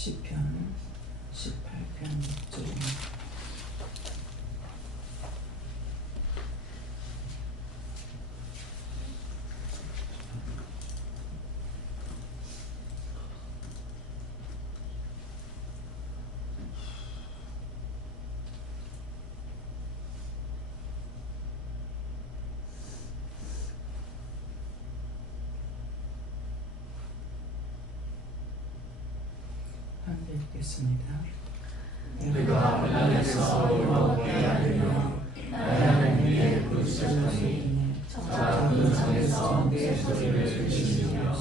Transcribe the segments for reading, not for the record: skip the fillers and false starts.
시편 18편 6절입니다. 함께 읽겠습니다. 내가 하늘에서 올라오게 하려면 나는 위에 부르짖으니 작은 산에서 내 소리를 들으시며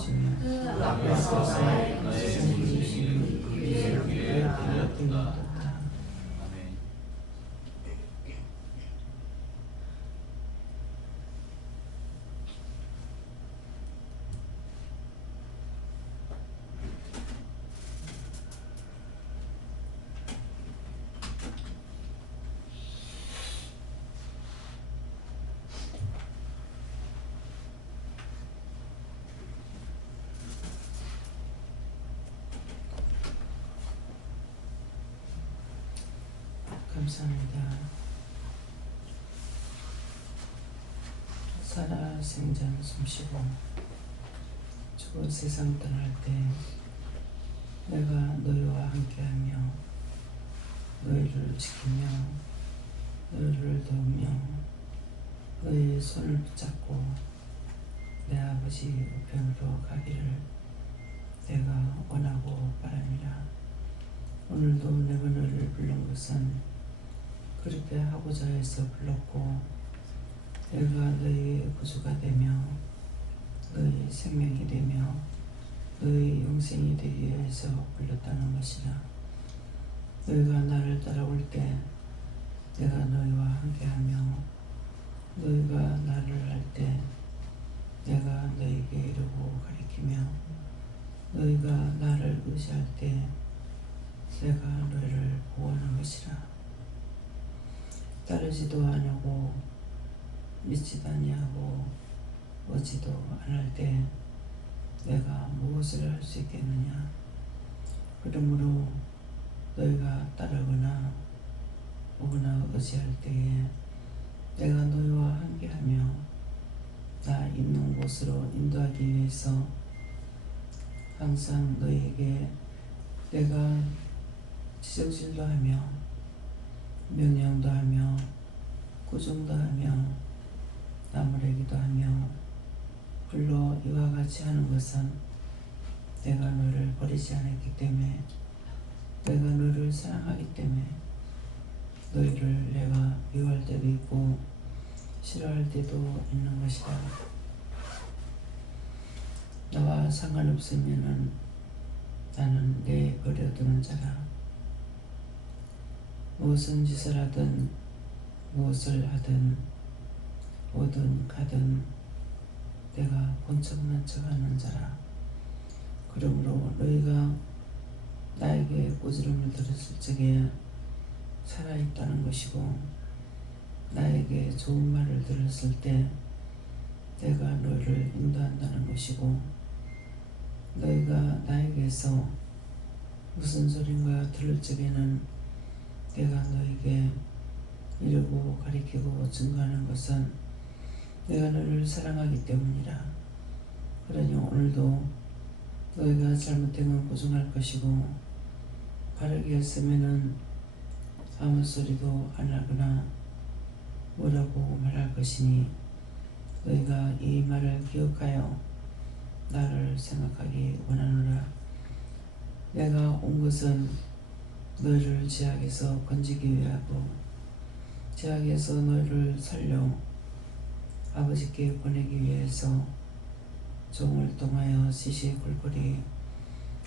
그 앞에서 나의 부르짖음이 그의 귀에 들렸도다. 감사합니다. 살아 생전 숨쉬고 죽은 세상 떠날 때 내가 너희와 함께하며 너희를 지키며 너희를 도우며 너희의 손을 붙잡고 내 아버지 우편으로 가기를 내가 원하고 바랍니다. 오늘도 내가 너희를 부른 것은 그렇게 하고자 해서 불렀고 내가 너희의 구주가 되며 너희의 생명이 되며 너희의 영생이 되기 위해서 불렀다는 것이라. 너희가 나를 따라올 때 내가 너희와 함께하며 너희가 나를 할 때 내가 너희에게 이르고 가리키며 너희가 나를 의지할 때 내가 너희를 보호하는 것이라. 따르지도 아니하고 믿지도 아니하고 오지도 않을 때 내가 무엇을 할 수 있겠느냐. 그러므로 너희가 따르거나 오거나 의지할 때에 내가 너희와 함께하며 나 있는 곳으로 인도하기 위해서 항상 너희에게 내가 지적질도 하며 명령도 하며 구정도 하며 나무래기도 하며 불로 이와 같이 하는 것은 내가 너를 버리지 않았기 때문에 내가 너를 사랑하기 때문에 너희를 내가 미워할 때도 있고 싫어할 때도 있는 것이다. 나와 상관없으면은 나는 내 버려두는 자라. 무슨 짓을 하든 무엇을 하든 오든 가든 내가 본척난 척하는 자라. 그러므로 너희가 나에게 꾸지람을 들었을 적에 살아있다는 것이고 나에게 좋은 말을 들었을 때 내가 너희를 인도한다는 것이고 너희가 나에게서 무슨 소린가 들을 적에는 내가 너에게 이르고 가리키고 증거하는 것은 내가 너를 사랑하기 때문이라. 그러니 오늘도 너희가 잘못된 건 고정할 것이고 바르게 했으면은 아무 소리도 안 하거나 뭐라고 말할 것이니 너희가 이 말을 기억하여 나를 생각하기 원하노라. 내가 온 것은 너희를 죄악에서 건지기 위하고 죄악에서 너희를 살려 아버지께 보내기 위해서 종을 통하여 시시콜콜이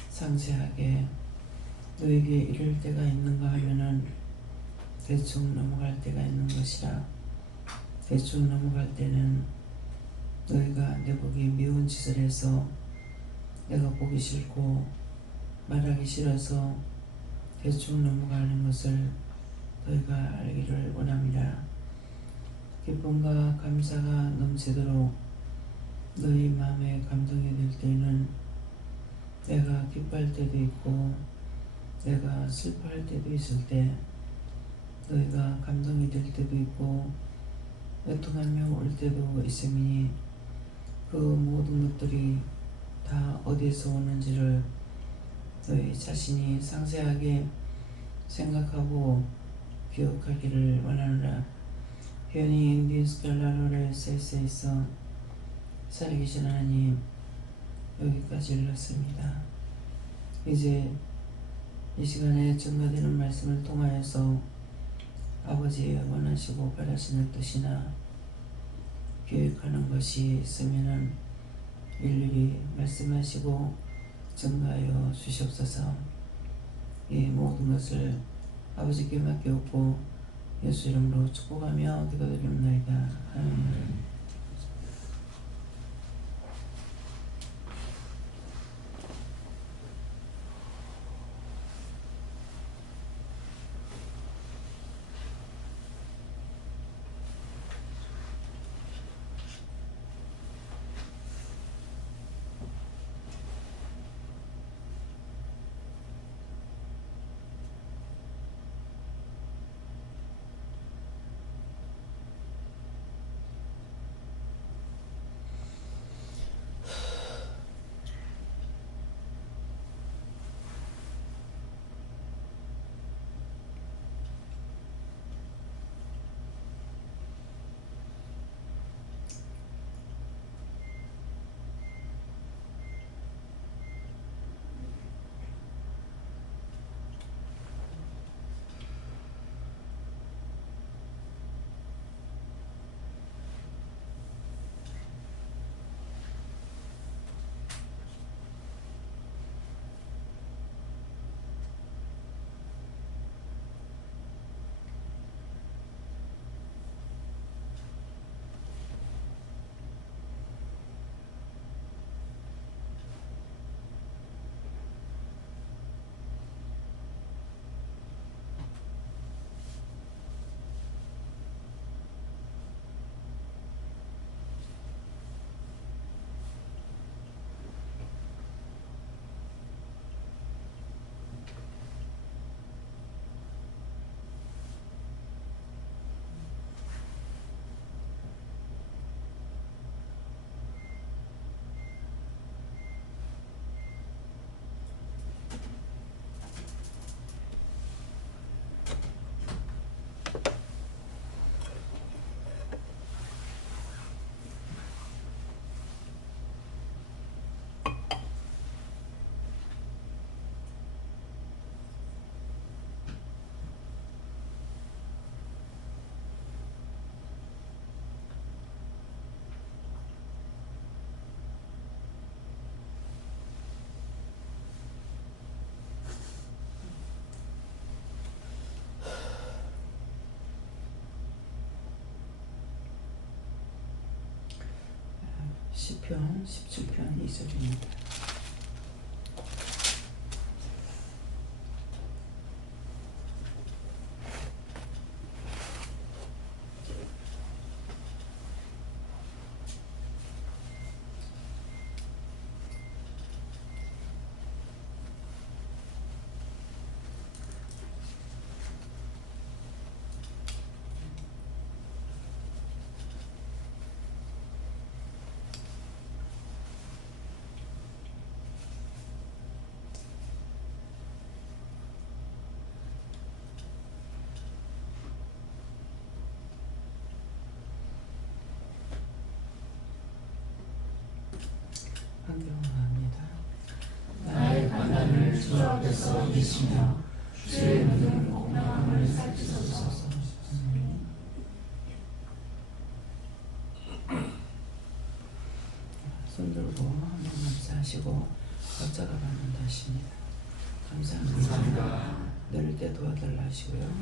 상세하게 너에게 이를 때가 있는가 하면은 대충 넘어갈 때가 있는 것이라. 대충 넘어갈 때는 너희가 내 보기 미운 짓을 해서 내가 보기 싫고 말하기 싫어서 대충 넘어가는 것을 너희가 알기를 원합니다. 기쁨과 감사가 넘치도록 너희 마음에 감동이 될 때는 내가 기뻐할 때도 있고 내가 슬퍼할 때도 있을 때 너희가 감동이 될 때도 있고 애통한 명 올 때도 있으니 그 모든 것들이 다 어디에서 오는지를 너희 자신이 상세하게 생각하고 기억하기를 원하노라. 현이 디스칼라로레 세세에서 살아계신 하나님, 여기까지 읽었습니다. 이제 이 시간에 전가되는 말씀을 통하여서 아버지의 원하시고 바라시는 뜻이나 계획하는 것이 있으면은 일일이 말씀하시고 전가하여 주시옵소서. 이 모든 것을 아버지께 맡기옵고 예수 이름으로 축복하며 기도드립니다. 아멘. 시편 17편 2절입니다. 환경합니다. 나의 판단을 주 앞에서 이기시며 주의 눈은 공평함을 살피소서. 손 들고 한번 감사하시고 어쩌가 받는다 하십니다. 감사합니다. 내릴 때 도와달라 하시고요.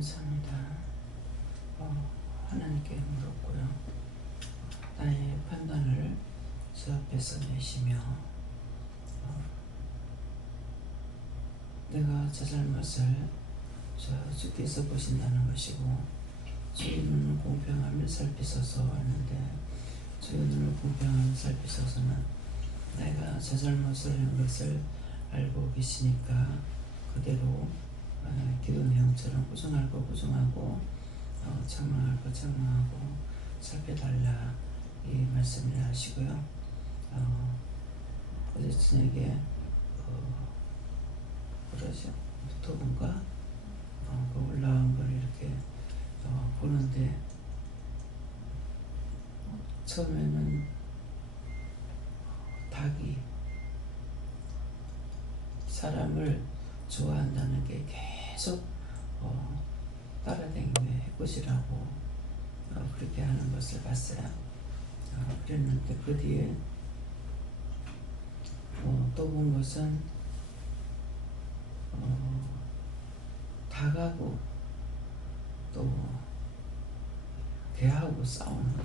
감사합니다. 하나님께 물었고요. 나의 판단을 주 앞에서 내시며 내가 저 잘못을 주께서 보신다는 것이고 주의 눈은 공평함을 살피소서 하는데 주의 눈을 공평함을 살피소서는 내가 저 잘못을 한 것을 알고 계시니까 그대로 기도 내용처럼 부정할 거 부정하고 책망할 거 책망하고 살펴달라 이 말씀을 하시고요. 어제 저녁에 그러죠. 유튜브인가 올라온 걸 이렇게 보는데 처음에는 닭이 사람을 좋아한다는 게 계속 따라다니며 해코지라고 그렇게 하는 것을 봤어요. 그랬는데 그 뒤에 또 본 것은 닭하고 또 개하고 싸우는 거.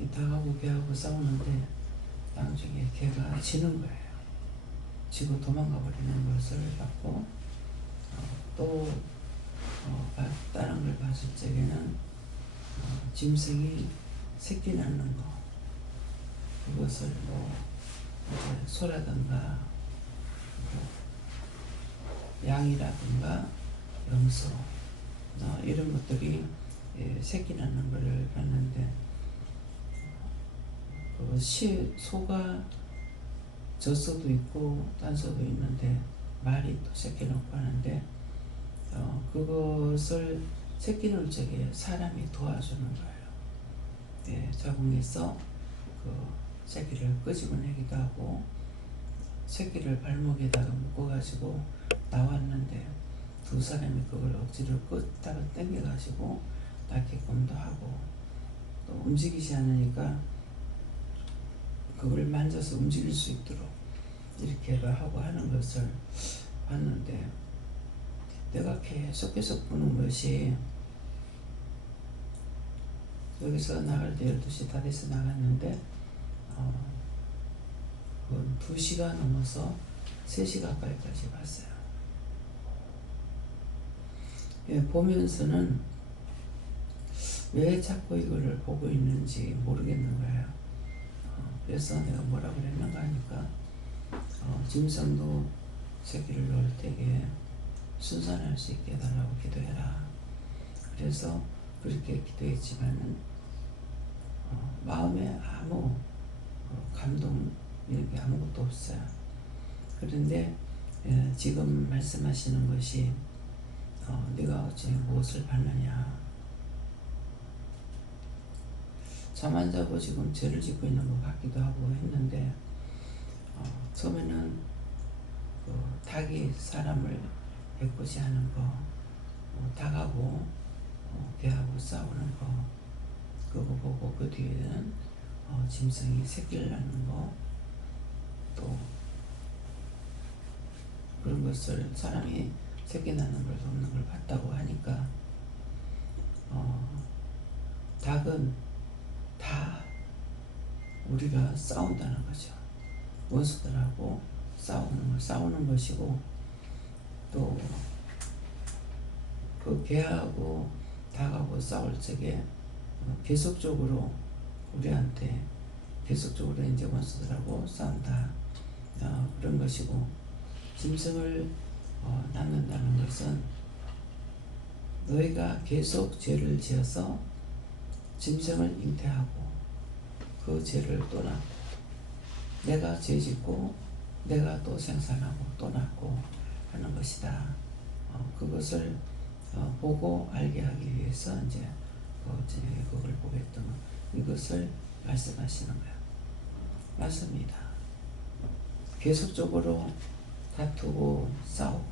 이 닭하고 개하고 싸우는데 나중에 개가 지는 거예요. 지고 도망가 버리는 것을 봤고 또 다른 걸 봤을 적에는 짐승이 새끼 낳는 거 그것을 이제 소라든가 양이라든가 염소 이런 것들이 새끼 낳는 것을 봤는데 소가 젖소도 있고 딴소도 있는데 말이 또 새끼 낳고 하는데 그것을 새끼 낳을 적에 사람이 도와주는 거예요. 자궁에서 그 새끼를 끄집어내기도 하고 새끼를 발목에다가 묶어가지고 나왔는데 두 사람이 그걸 억지로 끄다가 당겨가지고 낳게끔도 하고 또 움직이지 않으니까 그걸 만져서 움직일 수 있도록 이렇게 하고 하는 것을 봤는데 내가 계속 보는 것이 여기서 나갈 때 12시 다 돼서 나갔는데 그건 2시가 넘어서 3시 가까이까지 봤어요. 보면서는 왜 자꾸 이거를 보고 있는지 모르겠는 거예요. 그래서 내가 뭐라고 그랬는가 하니까 짐승도 새끼를 놓을 때에 순산할 수 있게 해달라고 기도해라. 그래서 그렇게 기도했지만은 마음에 아무 감동 이런 게 아무것도 없어요. 그런데 지금 말씀하시는 것이 네가 어째 무엇을 봤느냐. 잠 안 자고 지금 죄를 짓고 있는 것 같기도 하고 했는데 처음에는 그 닭이 사람을 해코지하는 거, 닭하고 개하고 싸우는 거 그거 보고 그 뒤에는 짐승이 새끼를 낳는 거 또 그런 것을 사람이 새끼 낳는 걸 돕는 걸 봤다고 하니까 닭은 다 우리가 싸운다는 거죠. 원수들하고 싸우는 것이고 또 그 개하고 닭하고 싸울 적에 계속적으로 우리한테 계속적으로 이제 원수들하고 싸운다 그런 것이고 짐승을 낳는다는 것은 너희가 계속 죄를 지어서 짐승을 잉태하고 그 죄를 또 낳고 내가 죄 짓고 내가 또 생산하고 또 낳고 하는 것이다. 그것을 보고 알게 하기 위해서 이제 저녁에 그걸 보겠던 이것을 말씀하시는 거예요. 맞습니다. 계속적으로 다투고 싸우고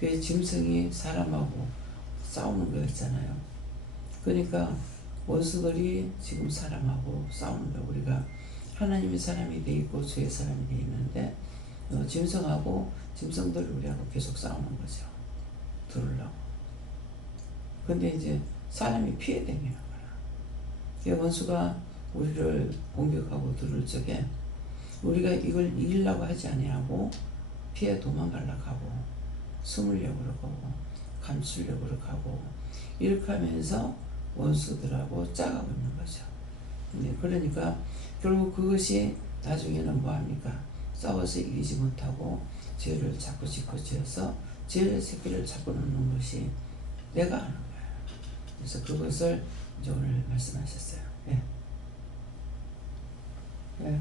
그 짐승이 사람하고 싸우는 거였잖아요. 그러니까 원수들이 지금 사람하고 싸우는 거예요. 우리가 하나님의 사람이 돼 있고 주의 사람이 돼 있는데 짐승들이 우리하고 계속 싸우는 거죠. 들으려고. 근데 이제 사람이 피해 다니는 거야. 이 원수가 우리를 공격하고 들을 적에 우리가 이걸 이기려고 하지 아니하고 피해 도망가려고 하고 숨으려고 그러고 감추려고 그러고 하고 이렇게 하면서 원수들하고 짜가고 있는 거죠. 그러니까 결국 그것이 나중에는 뭐합니까? 싸워서 이기지 못하고 죄를 자꾸 짓고지어서 죄의 새끼를 잡고 놓는 것이 내가 하는 거예요. 그래서 그것을 이제 오늘 말씀하셨어요. 예. 예.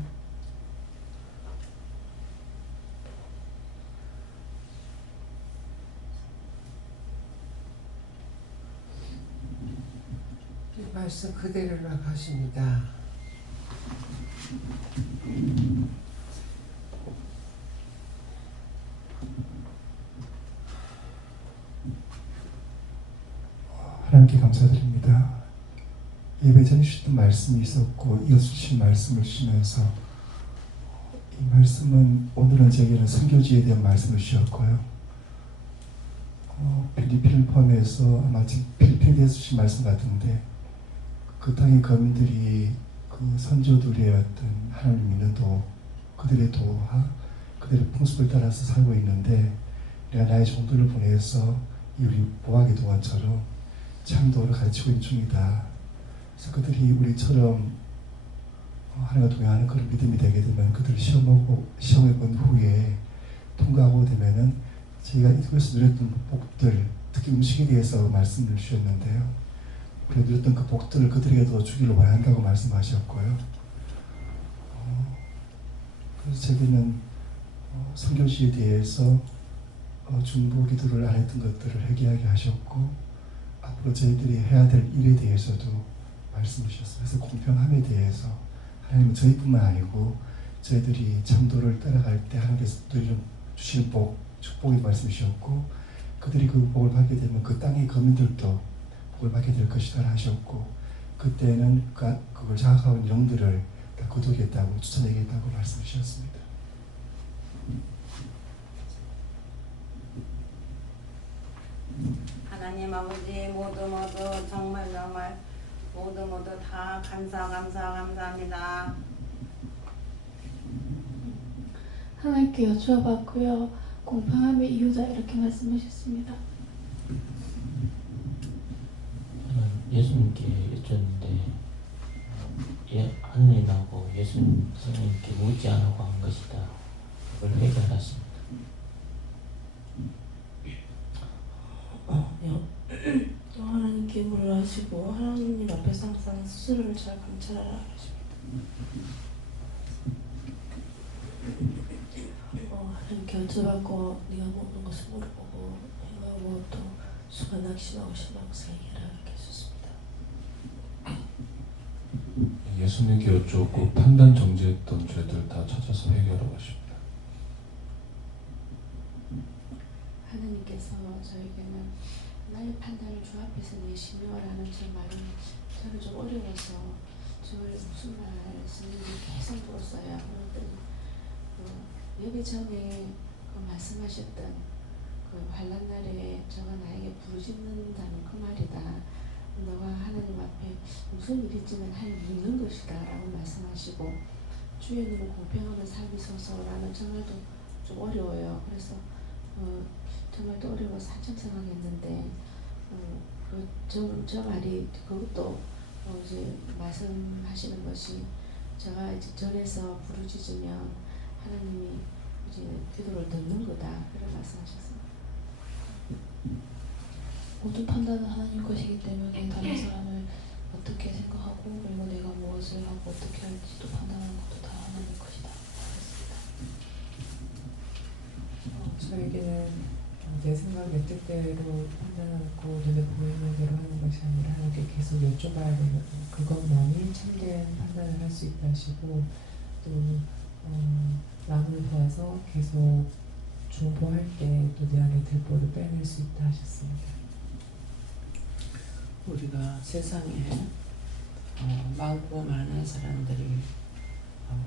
말씀 그대로 나가십니다. 하나님께 감사드립니다. 예배 전에 주셨던 말씀이 있었고 이어서 주신 말씀을 주시면서 이 말씀은 오늘은 제게는 선교지에 대한 말씀을 주셨고요. 필리핀을 포함해서 아마 지금 필리핀에 대해서 주신 말씀 같은데 그 땅의 거민들이 그 선조들의 어떤 하나님을 믿는 도, 그들의 도화, 그들의 풍습을 따라서 살고 있는데 내가 나의 종들을 보내서 우리 보아의 도화처럼 참도를 가르치고 있는 중이다. 그래서 그들이 우리처럼 하나님과 동행하는 그런 믿음이 되게 되면 그들을 시험해 본 후에 통과하고 되면은 저희가 이곳에서 누렸던 복들, 특히 음식에 대해서 말씀을 주셨는데요. 우리가 누렸던 그 복들을 그들에게도 주기를 원한다고 말씀하셨고요. 그래서 제게는 선교지에 대해서 중보 기도를 안 했던 것들을 회개하게 하셨고 앞으로 저희들이 해야 될 일에 대해서도 말씀을 주셨어요. 그래서 공평함에 대해서 하나님은 저희뿐만 아니고 저희들이 참도를 따라갈 때 하나님께서 또 이런 주시는 복, 축복의 말씀 주셨고 그들이 그 복을 받게 되면 그 땅의 거민들도 복을 받게 될 것이다 하셨고 그때는 그걸 장악하는 영들을 다 거두겠다고 추천하겠다고 말씀 주셨습니다. 하나님 아버지 모두 정말 모두 다 감사합니다. 하나님께 여쭈어봤고요. 공평함의 이유다 이렇게 말씀하셨습니다. 저는 예수님께 여쭈었는데 하느님하고 예수님 선생님께 묻지 않고 한 것이다. 그걸 회개하셨습니다. 하나님께 물을 하시고 하나님 앞에서 항상 스스로를 잘 감찰하라 하십니다. 하나님께 여쭤봤고 네가 먹는 것을 물어보고 행하고 또 수가 낙심하고 실망스럽게 해라 이렇게 했었습니다. 예수님께 여쭈었고 판단 정지했던 죄들 다 찾아서 해결하고 하십니다. 하나님께서 저에게는 나의 판단을 주 앞에서 내시며 라는 제 말은 저는 좀 어려워서 저를 무슨 말씀인지 계속 들었어요. 그랬더니 예배 전에 말씀하셨던 그 환난 날에 저가 나에게 부르짖는다는 그 말이다. 너가 하나님 앞에 무슨 일이지만 하나님 묻는 것이다 라고 말씀하시고 주의 눈은 공평함을 살피소서라는 저 말도 좀 어려워요. 그래서 정말도 어려워서 한참 생각했는데 저 말이 그것도 이제 말씀하시는 것이 제가 이제 전에서 부르짖으면 하나님이 이제 기도를 듣는 거다 그런 말씀하셨습니다. 모든 판단은 하나님 것이기 때문에 다른 사람을 어떻게 생각하고 그리고 내가 무엇을 하고 어떻게 할지도 판단하는 것도 다 하나님 것이다 그랬습니다. 저에게는 내 생각, 내 뜻대로 판단하고 눈에 보이는 대로 하는 것이 아니라 하나님께 계속 여쭤봐야 되거든요. 그것만이 참된 판단을 할 수 있다 하시고 또 남을 도와서 계속 중보할 때 또 내 안에 들보를 빼낼 수 있다 하셨습니다. 우리가 세상에 많고 많은 사람들이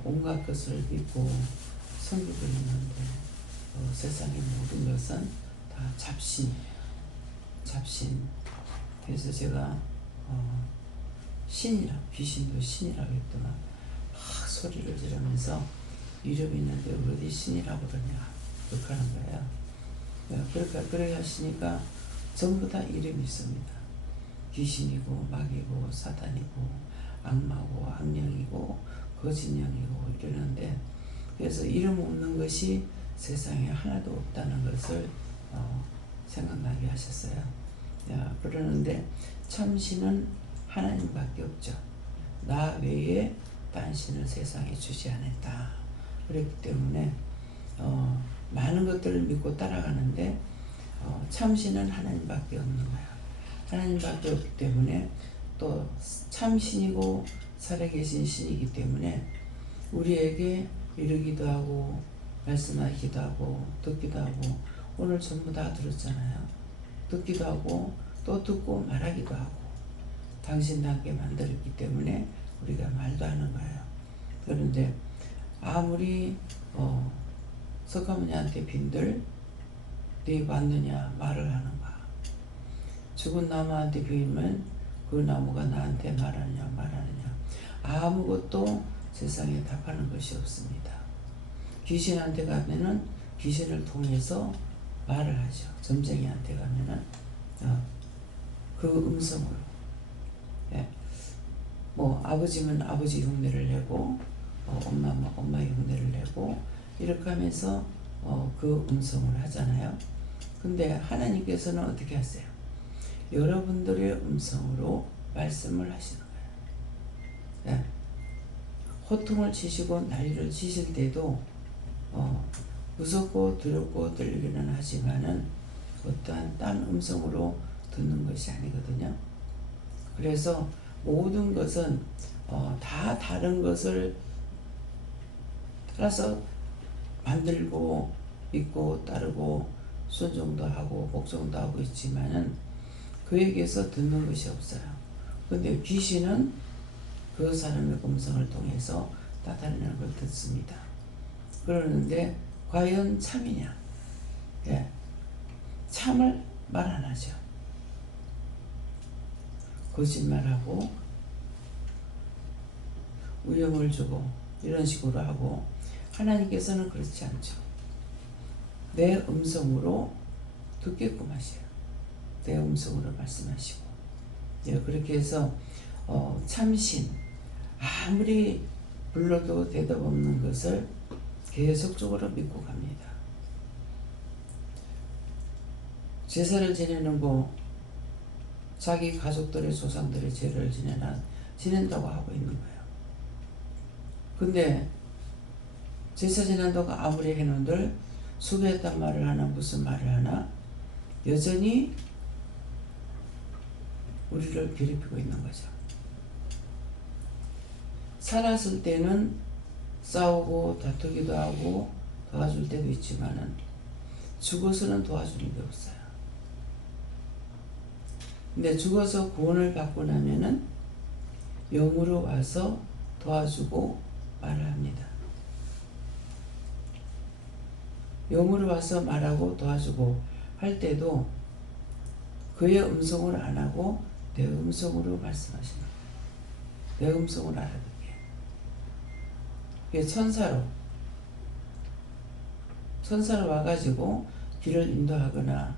온갖 것을 믿고 섬기고 있는데 세상의 모든 것은 다 잡신이에요. 잡신. 그래서 제가 신이라, 귀신도 신이라고 했더만 막 소리를 지르면서 이름이 있는데 어디 신이라고 그러냐 그렇게 하는 거예요. 그렇게 하시니까 전부 다 이름이 있습니다. 귀신이고 마귀고 사탄이고 악마고 악령이고 거짓령이고 이러는데, 그래서 이름 없는 것이 세상에 하나도 없다는 것을 생각나게 하셨어요. 그러는데 참신은 하나님밖에 없죠. 나 외에 딴 신을 세상에 주지 않았다. 그렇기 때문에 많은 것들을 믿고 따라가는데 참신은 하나님밖에 없는 거야. 하나님밖에 없기 때문에 또 참신이고 살아계신 신이기 때문에 우리에게 이르기도 하고 말씀하기도 하고 듣기도 하고, 오늘 전부 다 들었잖아요. 듣기도 하고 또 듣고 말하기도 하고, 당신과 함께 만들었기 때문에 우리가 말도 하는 거예요. 그런데 아무리 석가모니한테 빈들 네 왔느냐 말을 하는가, 죽은 나무한테 비우면 그 나무가 나한테 말하느냐 아무것도 세상에 답하는 것이 없습니다. 귀신한테 가면은 귀신을 통해서 말을 하죠. 점쟁이한테 가면은 그 음성으로, 뭐 아버지면 아버지 흉내를 내고 엄마면 엄마의 흉내를 내고 이렇게 하면서 그 음성을 하잖아요. 근데 하나님께서는 어떻게 하세요? 여러분들의 음성으로 말씀을 하시는 거예요. 호통을 치시고 난리를 치실 때도 무섭고 두렵고 떨리기는 하지만은 어떠한 딴 음성으로 듣는 것이 아니거든요. 그래서 모든 것은 다 다른 것을 따라서 만들고 믿고 따르고 순종도 하고 복종도 하고 있지만은 그에게서 듣는 것이 없어요. 근데 귀신은 그 사람의 음성을 통해서 나타내는 걸 듣습니다. 그러는데 과연 참이냐? 참을 말 안 하죠. 거짓말하고 위험을 주고 이런 식으로 하고, 하나님께서는 그렇지 않죠. 내 음성으로 듣게끔 하셔요. 내 음성으로 말씀하시고. 그렇게 해서 참신, 아무리 불러도 대답 없는 것을 계속적으로 믿고 갑니다. 제사를 지내는 거 자기 가족들의 조상들의 죄를 지낸다고 하고 있는 거예요. 근데 제사 지낸다고 아무리 해놓은들 수고했단 말을 하나 무슨 말을 하나 여전히 우리를 괴롭히고 있는 거죠. 살았을 때는 싸우고 다투기도 하고 도와줄 때도 있지만은 죽어서는 도와주는 게 없어요. 근데 죽어서 구원을 받고 나면은 영으로 와서 도와주고 말을 합니다. 영으로 와서 말하고 도와주고 할 때도 그의 음성을 안 하고 내 음성으로 말씀하시는 거예요. 내 음성을 알아듣게. 그게 천사로 와가지고 길을 인도하거나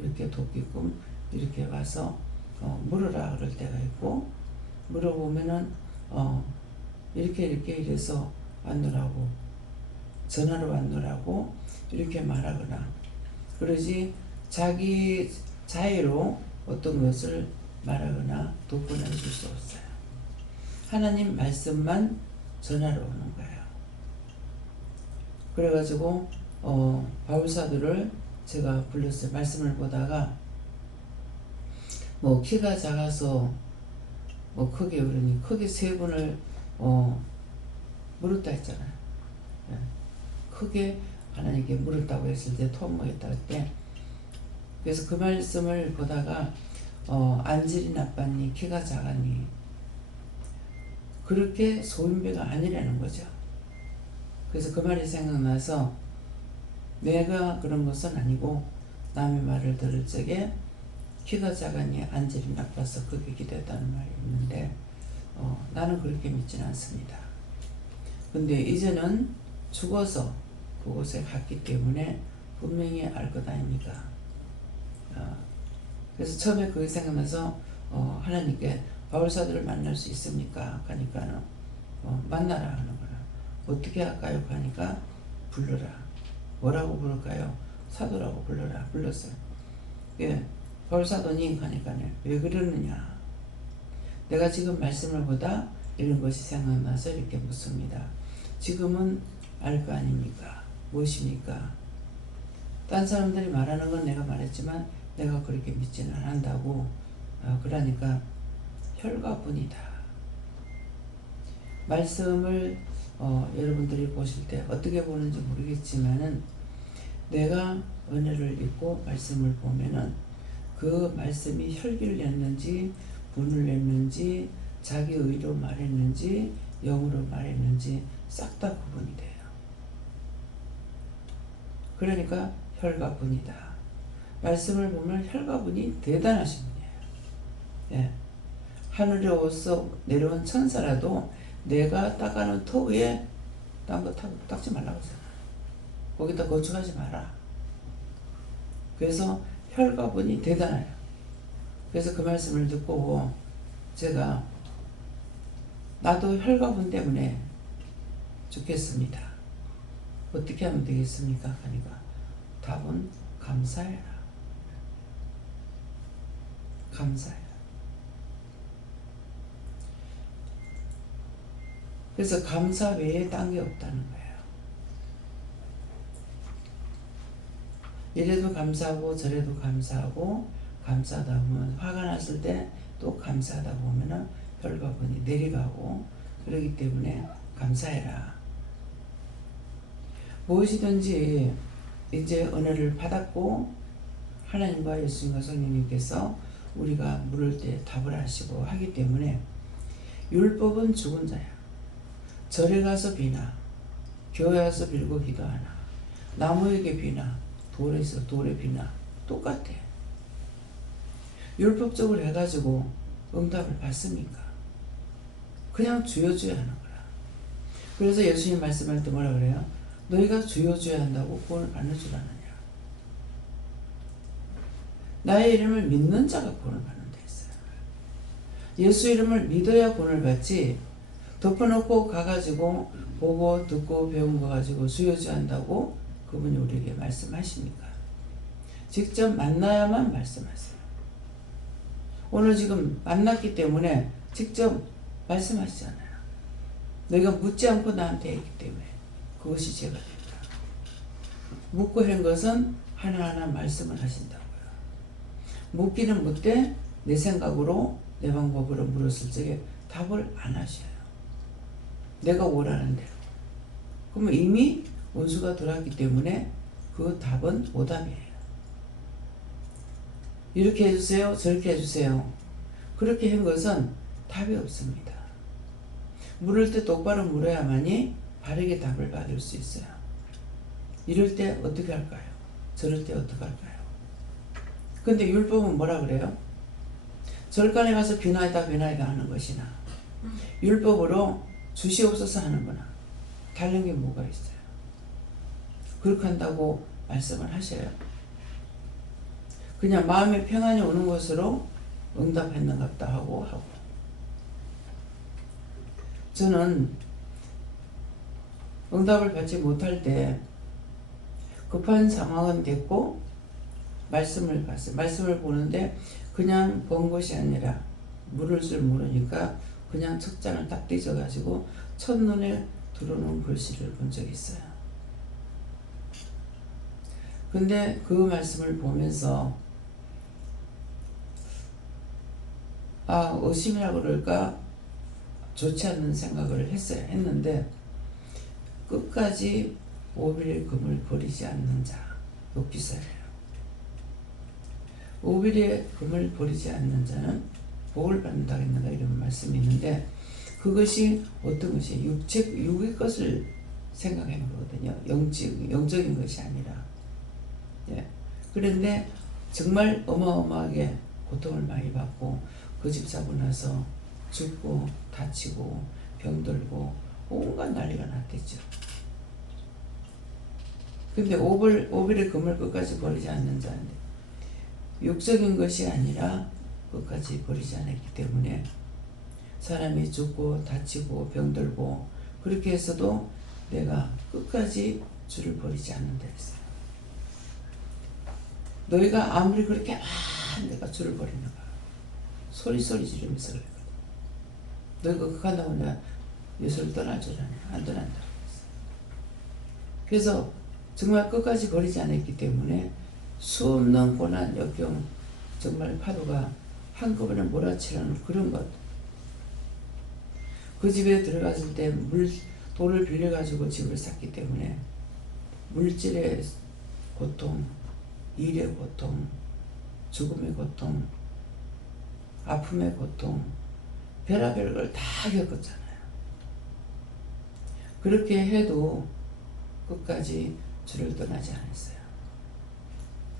이렇게 돕게끔 이렇게 와서 물어라 그럴 때가 있고, 물어보면은 이렇게 이래서 왔노라고, 전화로 왔노라고 이렇게 말하거나 그러지, 자기 자의로 어떤 것을 말하거나 돕거나 해줄 수 없어요. 하나님 말씀만 전하러 오는 거예요. 그래가지고 바울사도를 제가 불렀어요. 말씀을 보다가 뭐 키가 작아서 뭐 크게 그러니 크게 세 번을 물었다 했잖아요. 크게 하나님께 물었다고 했을 때 토목했다 할 때, 그래서 그 말씀을 보다가 안질이 나빴니 키가 작았니 그렇게 소인배가 아니라는 거죠. 그래서 그 말이 생각나서 내가 그런 것은 아니고 남의 말을 들을 적에 키가 작으니 안절이 나빠서 그게 기대했다는 말이 있는데 나는 그렇게 믿지는 않습니다. 근데 이제는 죽어서 그곳에 갔기 때문에 분명히 알 것 아닙니까? 그래서 처음에 그게 생각나서 하나님께 바울사도를 만날 수 있습니까? 하니까는 만나라 하는 거라. 어떻게 할까요? 하니까 불러라. 뭐라고 부를까요? 사도라고 불러라. 불렀어요. 예, 바울사도님 하니까요. 왜 그러느냐? 내가 지금 말씀을 보다 이런 것이 생각나서 이렇게 묻습니다. 지금은 알 거 아닙니까? 무엇입니까? 딴 사람들이 말하는 건 내가 말했지만 내가 그렇게 믿지는 않는다고. 그러니까 혈과분이다. 말씀을 여러분들이 보실 때 어떻게 보는지 모르겠지만은 내가 은혜를 입고 말씀을 보면은 그 말씀이 혈기를 냈는지 분을 냈는지 자기 의로 말했는지 영으로 말했는지 싹 다 구분이 돼요. 그러니까 혈과분이다. 말씀을 보면 혈과분이 대단하신 분이에요. 예. 하늘에 오서 내려온 천사라도 내가 닦아놓은 터 위에 딴 거 닦지 말라고 했잖아. 거기다 건축하지 마라. 그래서 혈과분이 대단해요. 그래서 그 말씀을 듣고 제가 나도 혈과분 때문에 죽겠습니다. 어떻게 하면 되겠습니까? 하니까 답은 감사해라. 감사해라. 그래서 감사 외에 딴 게 없다는 거예요. 이래도 감사하고 저래도 감사하고 감사하다 보면 화가 났을 때 또 감사하다 보면은 혈과분이 내려가고 그러기 때문에 감사해라. 무엇이든지 이제 은혜를 받았고 하나님과 예수님과 성령님께서 우리가 물을 때 답을 하시고 하기 때문에 율법은 죽은 자야. 절에 가서 비나 교회 와서 빌고 기도하나 나무에게 비나 돌에서 돌에 비나 똑같아. 율법적으로 해가지고 응답을 받습니까? 그냥 주여 주여 하는 거라. 그래서 예수님 말씀할 때 뭐라 그래요? 너희가 주여 주여 한다고 구원을 받는 줄 아느냐? 나의 이름을 믿는 자가 구원을 받는 데 있어요. 예수 이름을 믿어야 구원을 받지 덮어놓고 가가지고 보고 듣고 배운 거 가지고 주여 주여 한다고 그분이 우리에게 말씀하십니까? 직접 만나야만 말씀하세요. 오늘 지금 만났기 때문에 직접 말씀하시잖아요. 너희가 묻지 않고 나한테 했기 때문에 그것이 제가 됩니다. 묻고 한 것은 하나하나 말씀을 하신다고요. 묻기는 묻되 내 생각으로 내 방법으로 물었을 적에 답을 안 하셔요. 내가 원하는 대로. 그러면 이미 원수가 들어왔기 때문에 그 답은 오답이에요. 이렇게 해주세요. 저렇게 해주세요. 그렇게 한 것은 답이 없습니다. 물을 때 똑바로 물어야만이 바르게 답을 받을 수 있어요. 이럴 때 어떻게 할까요? 저럴 때 어떻게 할까요? 근데 율법은 뭐라 그래요? 절간에 가서 비나이다 비나이다 하는 것이나 율법으로 주시옵소서 하는 거나 다른 게 뭐가 있어요? 그렇게 한다고 말씀을 하셔요. 그냥 마음의 평안이 오는 것으로 응답했는갑다 하고 저는 응답을 받지 못할 때 급한 상황은 됐고 말씀을 봤어요. 말씀을 보는데 그냥 본 것이 아니라 물을 줄 모르니까 그냥 척장을 딱 떼져가지고 첫눈에 들어오는 글씨를 본 적이 있어요. 근데 그 말씀을 보면서 의심이라 그럴까 좋지 않는 생각을 했는데 끝까지 오빌의 금을 버리지 않는 자 욥기서예요. 오빌의 금을 버리지 않는 자는 복을 받는다 했는가 이런 말씀이 있는데 그것이 어떤 것이 육의 것을 생각하는 거거든요. 영적인 것이 아니라. 예. 그런데 정말 어마어마하게 고통을 많이 받고 그 집 사고 나서 죽고 다치고 병들고 온갖 난리가 났댔죠. 근데 오벨의 금을 끝까지 버리지 않는 자인데 육적인 것이 아니라 끝까지 버리지 않았기 때문에 사람이 죽고 다치고 병들고 그렇게 해서도 내가 끝까지 주를 버리지 않는다 했어요. 너희가 아무리 그렇게 내가 주를 버리는가 소리 지르면서 그랬거든. 너희가 그거 한다고 내가 예수를 떠날 줄 아냐. 안 떠난다고 했어요. 그래서 정말 끝까지 버리지 않았기 때문에 수없는 고난 역경 정말 파도가 한꺼번에 몰아치는 그런 것. 그 집에 들어갔을 때 돌을 빌려가지고 집을 샀기 때문에 물질의 고통, 일의 고통, 죽음의 고통, 아픔의 고통, 별의별 걸 다 겪었잖아요. 그렇게 해도 끝까지 주를 떠나지 않았어요.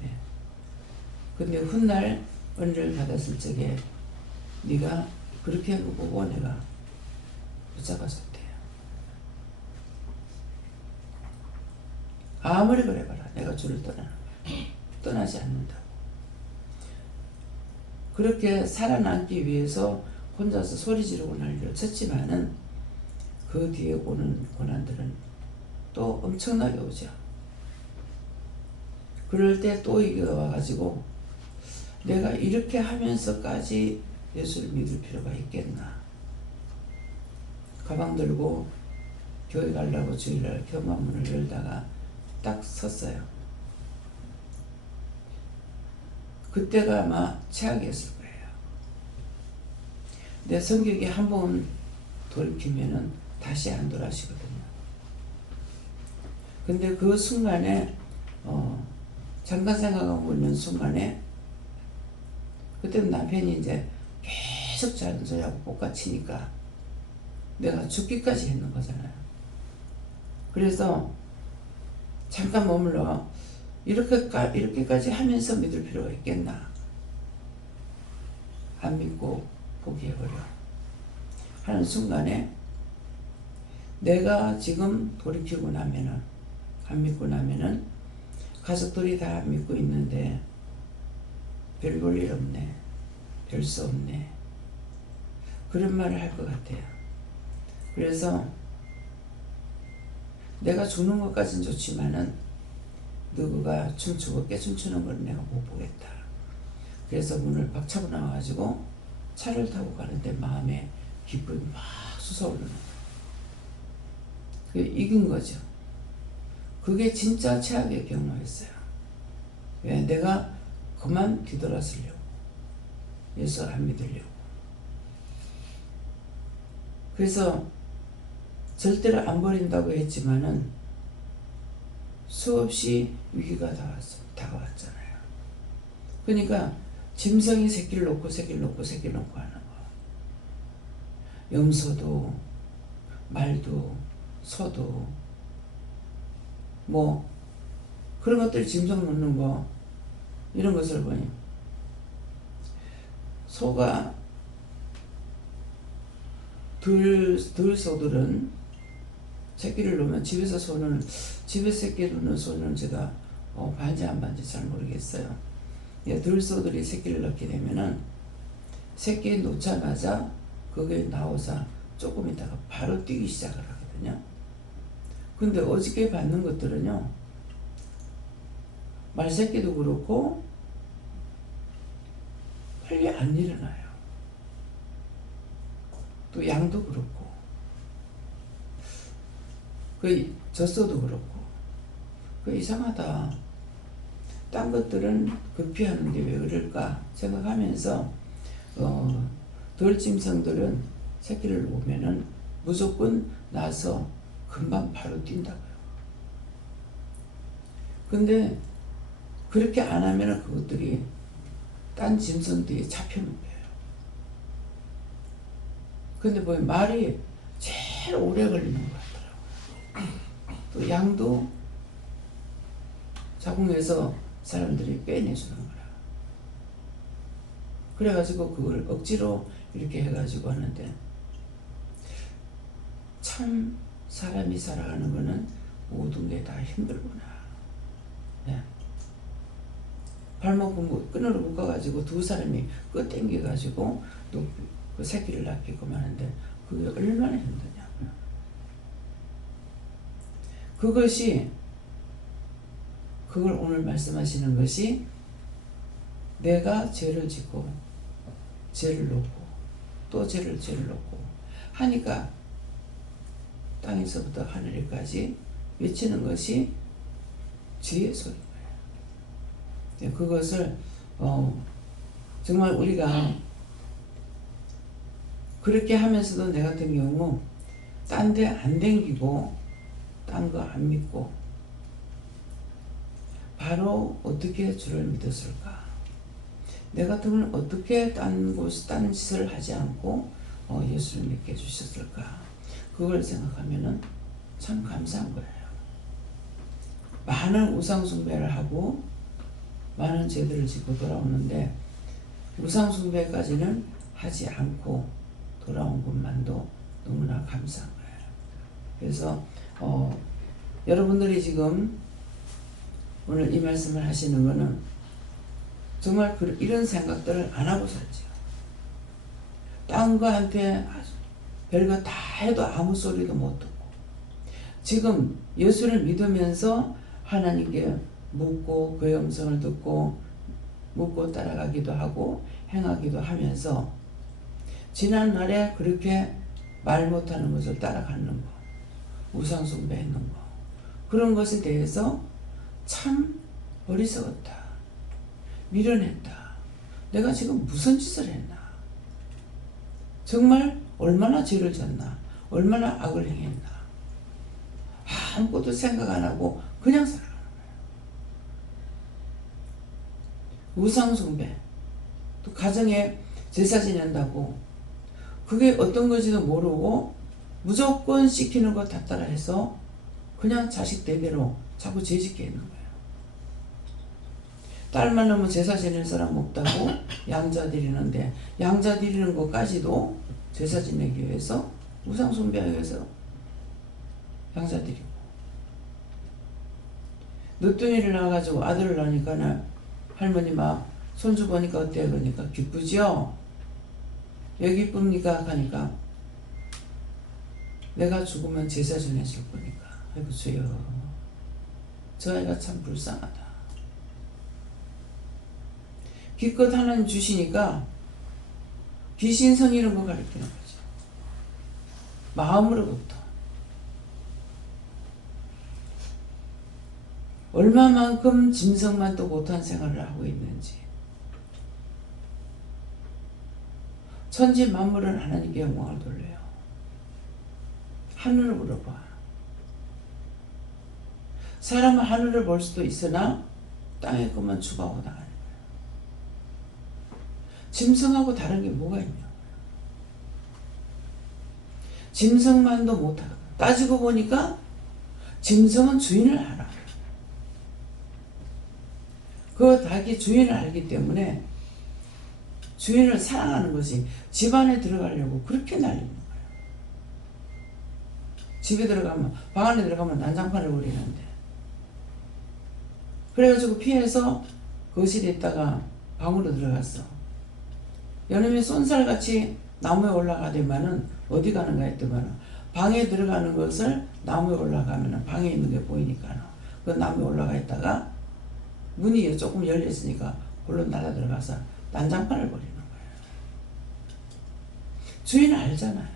네. 근데 훗날 은혜를 받았을 적에 네가 그렇게 한 거 보고 내가 붙잡아줬대요. 아무리 그래봐라 내가 주를 떠나지 않는다고. 그렇게 살아남기 위해서 혼자서 소리 지르고 난리를 쳤지만은 그 뒤에 오는 고난들은 또 엄청나게 오죠. 그럴 때 또 이게 와가지고 내가 이렇게 하면서까지 예수를 믿을 필요가 있겠나. 가방 들고 교회 가려고 주일날 경마문을 열다가 딱 섰어요. 그때가 아마 최악이었을 거예요. 내 성격이 한 번 돌이키면은 다시 안 돌아오시거든요. 근데 그 순간에 잠깐 생각하고 있는 순간에 그때는 남편이 이제 계속 자는 소리하고 볶아치니까 내가 죽기까지 했는 거잖아요. 그래서 잠깐 머물러 이렇게까지 하면서 믿을 필요가 있겠나. 안 믿고 포기해버려 하는 순간에 내가 지금 돌이키고 나면은 안 믿고 나면은 가족들이 다 안 믿고 있는데 별 볼 일 없네. 별 수 없네. 그런 말을 할 것 같아요. 그래서 내가 죽는 것까진 좋지만은 누구가 춤추고 깨춤추는 걸 내가 못 보겠다. 그래서 문을 박 차고 나와가지고 차를 타고 가는데 마음에 기쁨이 막 솟아오르는 거예요. 그게 이긴 거죠. 그게 진짜 최악의 경우였어요. 왜? 내가 그만 뒤돌아서려고. 예수 안 믿으려고. 그래서 절대로 안 버린다고 했지만은 수없이 위기가 다가왔잖아요. 그러니까 짐승이 새끼를 놓고 하는 거. 염소도 말도 소도 뭐 그런 것들 짐승 놓는 거 이런 것을 보니 소가 들소들은 새끼를 놓으면 집에서 새끼 놓는 소는 제가 반지 안 반지 잘 모르겠어요. 들소들이 새끼를 낳게 되면은 새끼 놓자마자 거기에 나오자 조금 있다가 바로 뛰기 시작을 하거든요. 근데 어저께 받는 것들은요, 말새끼도 그렇고 빨리 안 일어나요. 또 양도 그렇고 그 젖소도 그렇고 그 이상하다. 딴 것들은 급히 하는데 왜 그럴까 생각하면서 들짐승들은 새끼를 놓으면은 무조건 나서 금방 바로 뛴다고요. 근데 그렇게 안 하면은 그것들이 딴 짐승들이 잡혀먹혀요. 근데 뭐 말이 제일 오래 걸리는 것 같더라고요. 또 양도 자궁에서 사람들이 빼내주는 거라. 그래가지고 그걸 억지로 이렇게 해가지고 하는데 참 사람이 살아가는 거는 모든 게 다 힘들구나. 네. 발목 끈으로 묶어가지고 두 사람이 끄 땡겨가지고 또 그 새끼를 낳기고 하는데 그게 얼마나 힘드냐고요. 그걸 오늘 말씀하시는 것이 내가 죄를 짓고 죄를 놓고 또 죄를 놓고 하니까 땅에서부터 하늘에까지 외치는 것이 죄의 소리인 거예요. 그것을 정말 우리가 그렇게 하면서도 내 같은 경우 딴 데 안 댕기고 딴 거 안 믿고 바로 어떻게 주를 믿었을까? 내 같으면 어떻게 딴 짓을 하지 않고 예수를 믿게 해주셨을까? 그걸 생각하면은 참 감사한 거예요. 많은 우상숭배를 하고 많은 죄들을 짓고 돌아오는데 우상숭배까지는 하지 않고 돌아온 것만도 너무나 감사한 거예요. 그래서 여러분들이 지금 오늘 이 말씀을 하시는 거는 정말 이런 생각들을 안 하고 살죠. 딴 거한테 별거 다 해도 아무 소리도 못 듣고 지금 예수를 믿으면서 하나님께 묻고 그의 음성을 듣고 묻고 따라가기도 하고 행하기도 하면서 지난날에 그렇게 말 못하는 것을 따라가는 거, 우상숭배했는 거, 그런 것에 대해서 참 어리석었다, 미련했다, 내가 지금 무슨 짓을 했나, 정말 얼마나 죄를 졌나, 얼마나 악을 행했나, 아무것도 생각 안 하고 그냥 살아가는 거예요. 우상숭배, 또 가정에 제사 지낸다고 그게 어떤 건지도 모르고 무조건 시키는 거 다 따라해서 그냥 자식 대대로 자꾸 죄짓게 있는 거예요. 딸만 낳으면 제사 지낼 사람 없다고 양자 드리는데 양자 드리는 것까지도 제사 지내기 위해서 우상숭배하기 위해서 양자 드리고 늦둥이를 낳아가지고 아들을 낳으니까 할머니 막 손주 보니까 어때요? 그러니까 기쁘죠? 왜 기쁩니까? 하니까 내가 죽으면 제사 지내실 거니까. 아이고 주여, 저 아이가 참 불쌍하다. 기껏 하나님 주시니까 귀신 성이는 거 가르치는 거죠. 마음으로부터 얼마만큼 짐승만 또 못한 생활을 하고 있는지. 천지 만물은 하나님께 영광을 돌려요. 하늘을 물어봐. 사람은 하늘을 볼 수도 있으나 땅의 것만 추구하고 나가는 거예요. 짐승하고 다른 게 뭐가 있냐. 짐승만도 못하고 따지고 보니까 짐승은 주인을 알아. 그 닭이 주인을 알기 때문에 주인을 사랑하는 것이 집안에 들어가려고 그렇게 날리는 거예요. 집에 들어가면, 방 안에 들어가면 난장판을 부리는데. 그래가지고 피해서 거실에 있다가 방으로 들어갔어. 여름에 쏜살같이 나무에 올라가더만은 어디 가는가 했더만은 방에 들어가는 것을 나무에 올라가면은 방에 있는 게 보이니까 그 나무에 올라가 있다가 문이 조금 열렸으니까 그걸로 날아 들어가서 난장판을 버리는 거예요. 주인을 알잖아요.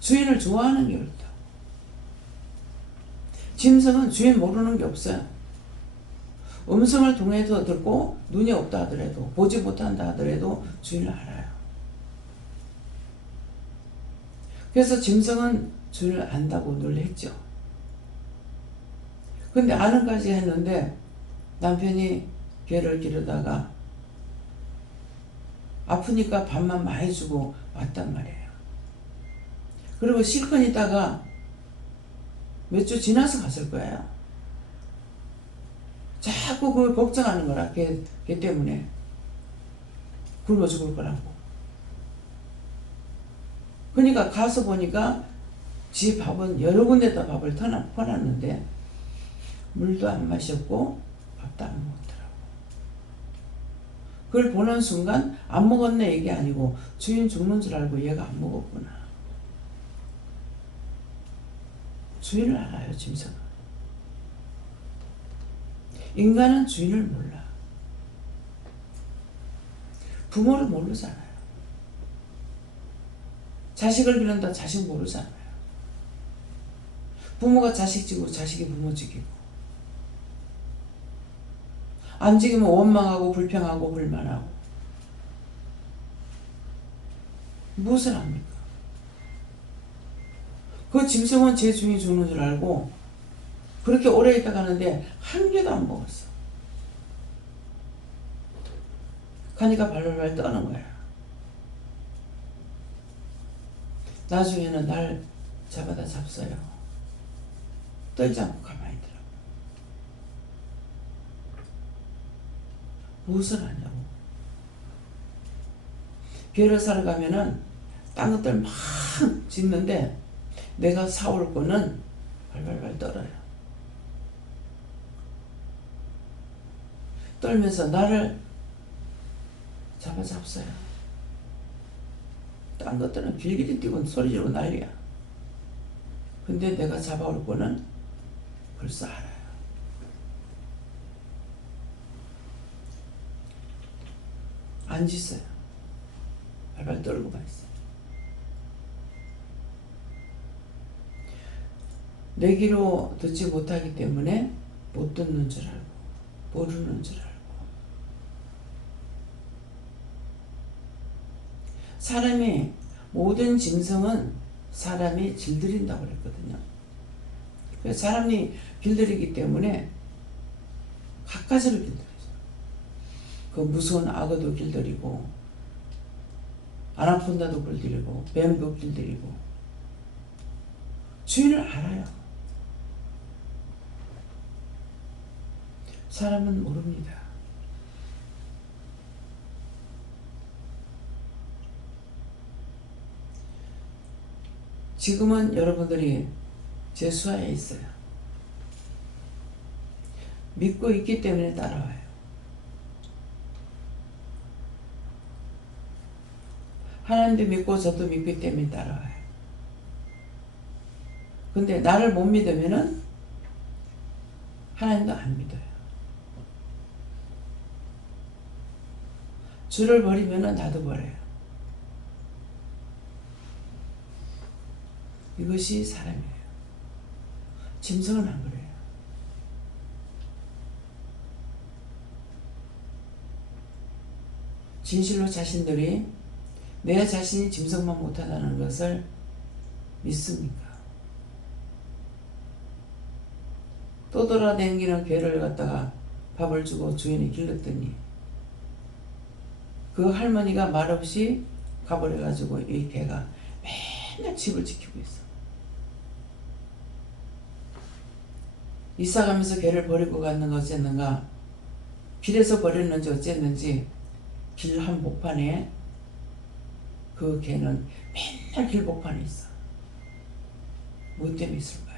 주인을 좋아하는 게 옳다. 짐승은 주인 모르는 게 없어요. 음성을 통해서 듣고 눈이 없다 하더라도 보지 못한다 하더라도 주인을 알아요. 그래서 짐승은 주인을 안다고 늘 했죠. 근데 아는까지 했는데 남편이 개를 기르다가 아프니까 밥만 많이 주고 왔단 말이에요. 그리고 실컷 있다가 몇 주 지나서 갔을 거예요. 자꾸 그걸 걱정하는 거라, 걔 때문에. 굶어 죽을 거라고. 그러니까 가서 보니까 지 밥은 여러 군데다 밥을 퍼놨는데 물도 안 마셨고 밥도 안 먹었더라고. 그걸 보는 순간 안 먹었네 이게 아니고 주인 죽는 줄 알고 얘가 안 먹었구나. 주인을 알아요, 짐승은. 인간은 주인을 몰라. 부모를 모르잖아요. 자식을 기른다 자식 모르잖아요. 부모가 자식 지고 자식이 부모 죽이고. 안 죽이면 원망하고 불평하고 불만하고. 무엇을 합니까? 그 짐승은 제 주인이 죽는 줄 알고 그렇게 오래 있다 가는데 한 개도 안 먹었어. 가니까 발발발 떠는 거야. 나중에는 날 잡아다 잡어요. 떨지 않고 가만히 있더라고. 무엇을 하냐고. 괴를 사러 가면은 딴 것들 막 짓는데 내가 사올 거는 발발발 떨어요. 떨면서 나를 잡아요. 딴 것들은 길길이 뛰고 소리 지르고 난리야. 근데 내가 잡아올 거는 벌써 알아요. 안 짖어요. 발발 떨고만 있어요. 내 귀로 듣지 못하기 때문에 못 듣는 줄 알고 모르는 줄 알고. 사람이 모든 짐승은 사람이 길들인다고 그랬거든요. 그래서 사람이 길들이기 때문에 갖가지를 길들이죠. 그 무서운 악어도 길들이고 아나콘다도 길들이고 뱀도 길들이고. 주인을 알아요. 사람은 모릅니다. 지금은 여러분들이 제 수하에 있어요. 믿고 있기 때문에 따라와요. 하나님도 믿고 저도 믿기 때문에 따라와요. 근데 나를 못 믿으면은 하나님도 안 믿어요. 주를 버리면은 나도 버려요. 이것이 사람이에요. 짐승은 안 그래요. 진실로 자신들이 내 자신이 짐승만 못하다는 것을 믿습니까? 또 돌아다니는 개를 갖다가 밥을 주고 주인이 길렀더니 그 할머니가 말없이 가버려가지고 이 개가 맨날 집을 지키고 있어. 이사 가면서 개를 버리고 갔는 가 어쨌는가, 길에서 버렸는지 어쨌는지 길 한복판에 그 개는 맨날 길복판에 있어. 뭐 때문에 있을까요?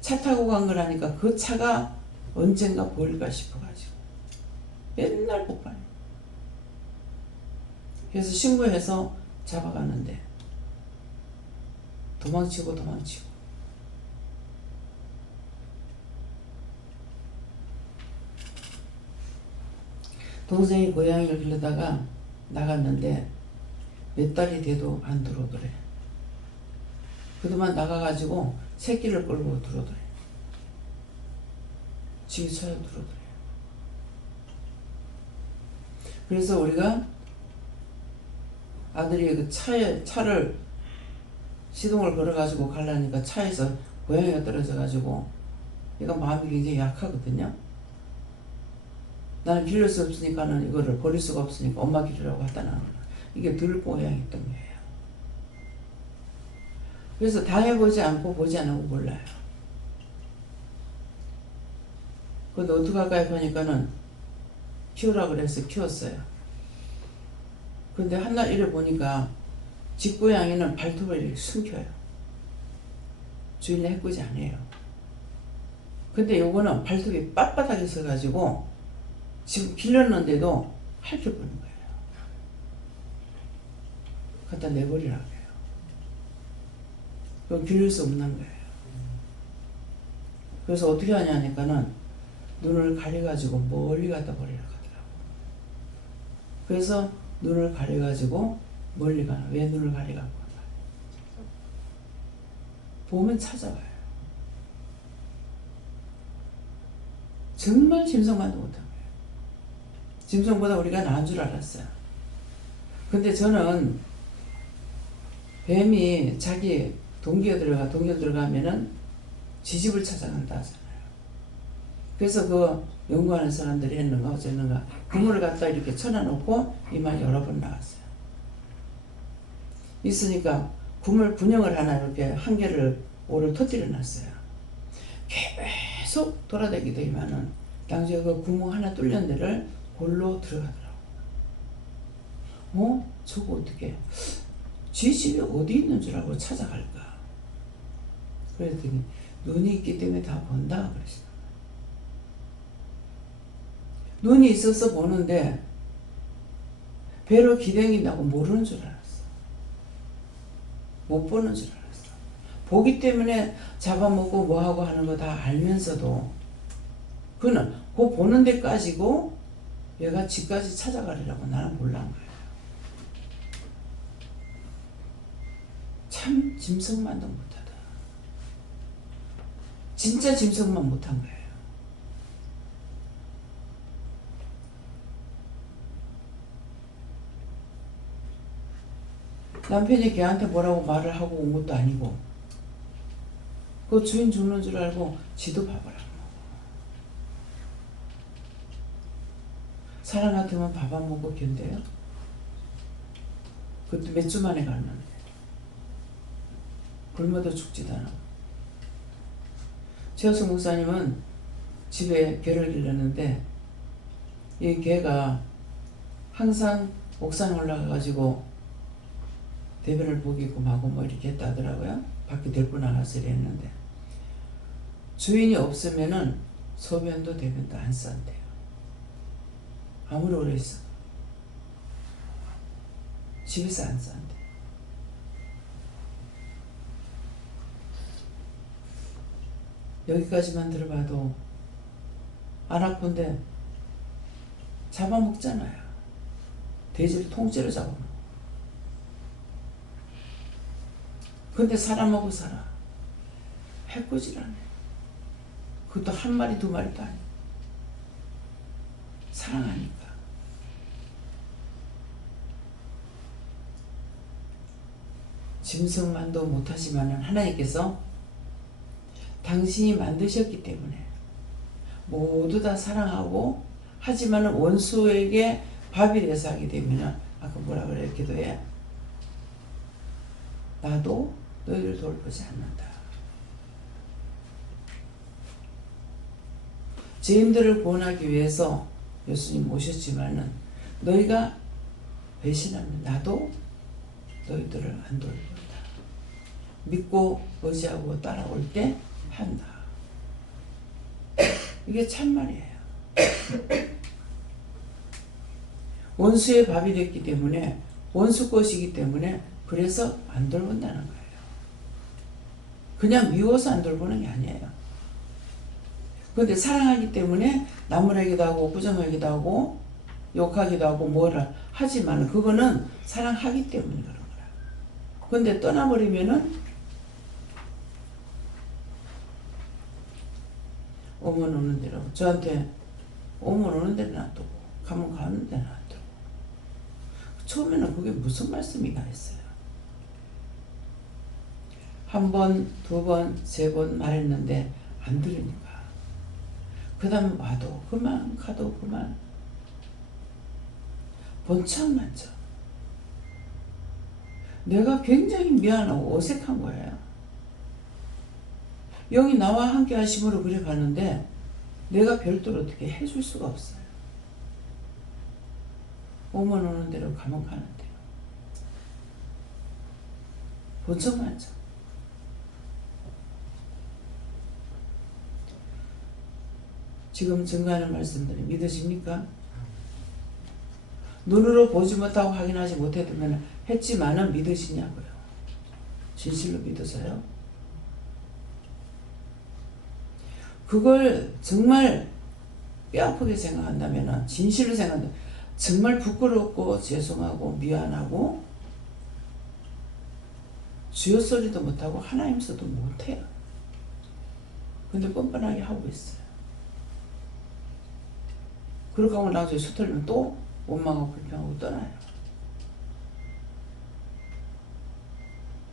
차 타고 간 거라니까 그 차가 언젠가 보일까 싶어가지고 맨날 복판에. 그래서 신고해서 잡아가는데 도망치고 동생이 고양이를 길러다가 나갔는데 몇 달이 돼도 안 들어오더래. 그동안 나가가지고 새끼를 끌고 들어오더래. 집에 쳐요 들어오더래. 그래서 우리가 아들이 그 차를 시동을 걸어가지고 가려니까 차에서 고양이가 떨어져가지고 얘가 마음이 굉장히 약하거든요. 나는 기를 수 없으니까는 이거를 버릴 수가 없으니까 엄마 기르라고 갖다 놔. 이게 들고양이 때문이에요. 그래서 당해보지 않고 보지 않고 몰라요. 근데 어떡할까요? 보니까는 키우라 그래서 키웠어요. 근데 한날 이래 보니까 집고양이는 발톱을 이렇게 숨겨요. 주인을 해코지 안 해요. 근데 요거는 발톱이 빳빳하게 서가지고 지금 길렀는데도 핥혀버린 거예요. 갖다 내버리라고 해요. 그건 기를 수 없는 거예요. 그래서 어떻게 하냐니까는 눈을 가려가지고 멀리 갖다 버리라고 하더라고. 그래서 눈을 가려가지고 멀리 가는. 왜 눈을 가려갖고 가나? 보면 찾아와요. 정말 짐승만도 못한 거예요. 짐승보다 우리가 나은 줄 알았어요. 근데 저는 뱀이 자기 동기에 들어가면은 지집을 찾아간다 하잖아요. 그래서 그 연구하는 사람들이 했는가 어쨌는가 구멍을 갖다 이렇게 쳐놔놓고 이만 여러 번 나왔어요. 있으니까 구물 분영을 하나 이렇게 한 개를 오를 터뜨려 놨어요. 계속 돌아다니게 되면은 당시에 그 구멍 하나 뚫린 데를 골로 들어가더라고. 저거 어떻게 지 집이 어디 있는 줄 알고 찾아갈까? 그랬더니 눈이 있기 때문에 다 본다 그러시더라고요. 눈이 있어서 보는데 배로 기댕긴다고 모르는 줄 알았어. 못 보는 줄 알았어. 보기 때문에 잡아먹고 뭐하고 하는 거 다 알면서도 그는 그 보는 데까지고 얘가 집까지 찾아가리라고 나는 몰란 거예요. 참 짐승만도 못하다. 진짜 짐승만 못한 거예요. 남편이 걔한테 뭐라고 말을 하고 온 것도 아니고 그 주인 죽는 줄 알고 지도 밥을 안 먹어. 사람 같으면 밥 안 먹고 견뎌요? 그것도 몇 주 만에 갔는데 굶어도 죽지도 않아. 최호수 목사님은 집에 개를 길렀는데 이 개가 항상 옥상에 올라가가지고 대변을 보기고 마고 뭐 이렇게 했다 하더라고요. 밖에 데리고 나가서 이랬는데 주인이 없으면은 소변도 대변도 안 싼대요. 아무리 오래 있어. 집에서 안 싼대. 여기까지만 들어봐도 안 아픈데 잡아먹잖아요. 돼지를 통째로 잡아먹어. 근데 사람하고 살아. 해코지라네. 그것도 한 마리 두 마리도 아니고 사랑하니까. 짐승만도 못하지만은 하나님께서 당신이 만드셨기 때문에 모두 다 사랑하고 하지만은 원수에게 밥이 돼서 하게 되면은 아까 뭐라 그래 기도해? 나도 너희를 돌보지 않는다. 죄인들을 구원하기 위해서 예수님 오셨지만은 너희가 배신하면 나도 너희들을 안 돌본다. 믿고 의지하고 따라올 때 한다. 이게 참말이에요. 원수의 밥이 됐기 때문에 원수 것이기 때문에 그래서 안 돌본다는 거예요. 그냥 미워서 안 돌보는 게 아니에요. 그런데 사랑하기 때문에 나무라기도 하고 부정하기도 하고 욕하기도 하고 뭐라 하지만 그거는 사랑하기 때문에 그런 거야. 그런데 떠나버리면은 오면 오는 대로 저한테 오면 오는 대로 놔두고 가면 가는 대로 놔두고 처음에는 그게 무슨 말씀이가 했어요. 한 번, 두 번, 세 번 말했는데 안 들으니까 그 다음 와도 그만 가도 그만 번창만져. 내가 굉장히 미안하고 어색한 거예요. 영이 나와 함께 하심으로 그래 가는데 내가 별도로 어떻게 해줄 수가 없어요. 오면 오는 대로 가면 가는 대로. 본청 맞죠? 지금 증거하는 말씀들이 믿으십니까? 눈으로 보지 못하고 확인하지 못해두면 했지만은 믿으시냐고요. 진실로 믿으세요? 그걸 정말 뼈아프게 생각한다면, 진실로 생각한다면 정말 부끄럽고 죄송하고 미안하고 주여 소리도 못하고 하나님 소리도 못해요. 근데 뻔뻔하게 하고 있어요. 그렇게 하고 나중에 수틀리면 또 원망하고 불평하고 떠나요.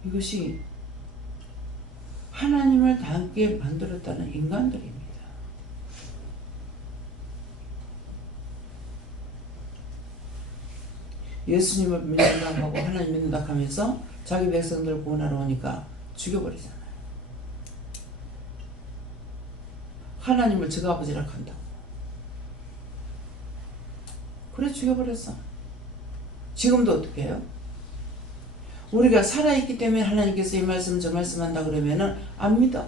이것이 하나님을 닮게 만들었다는 인간들입니다. 예수님을 믿는다고 하고 하나님 믿는다고 하면서 자기 백성들 구원하러 오니까 죽여버리잖아요. 하나님을 저 아버지라 한다고. 그래 죽여버렸어. 지금도 어떻게 해요? 우리가 살아있기 때문에 하나님께서 이 말씀 저 말씀 한다 그러면은 안 믿어.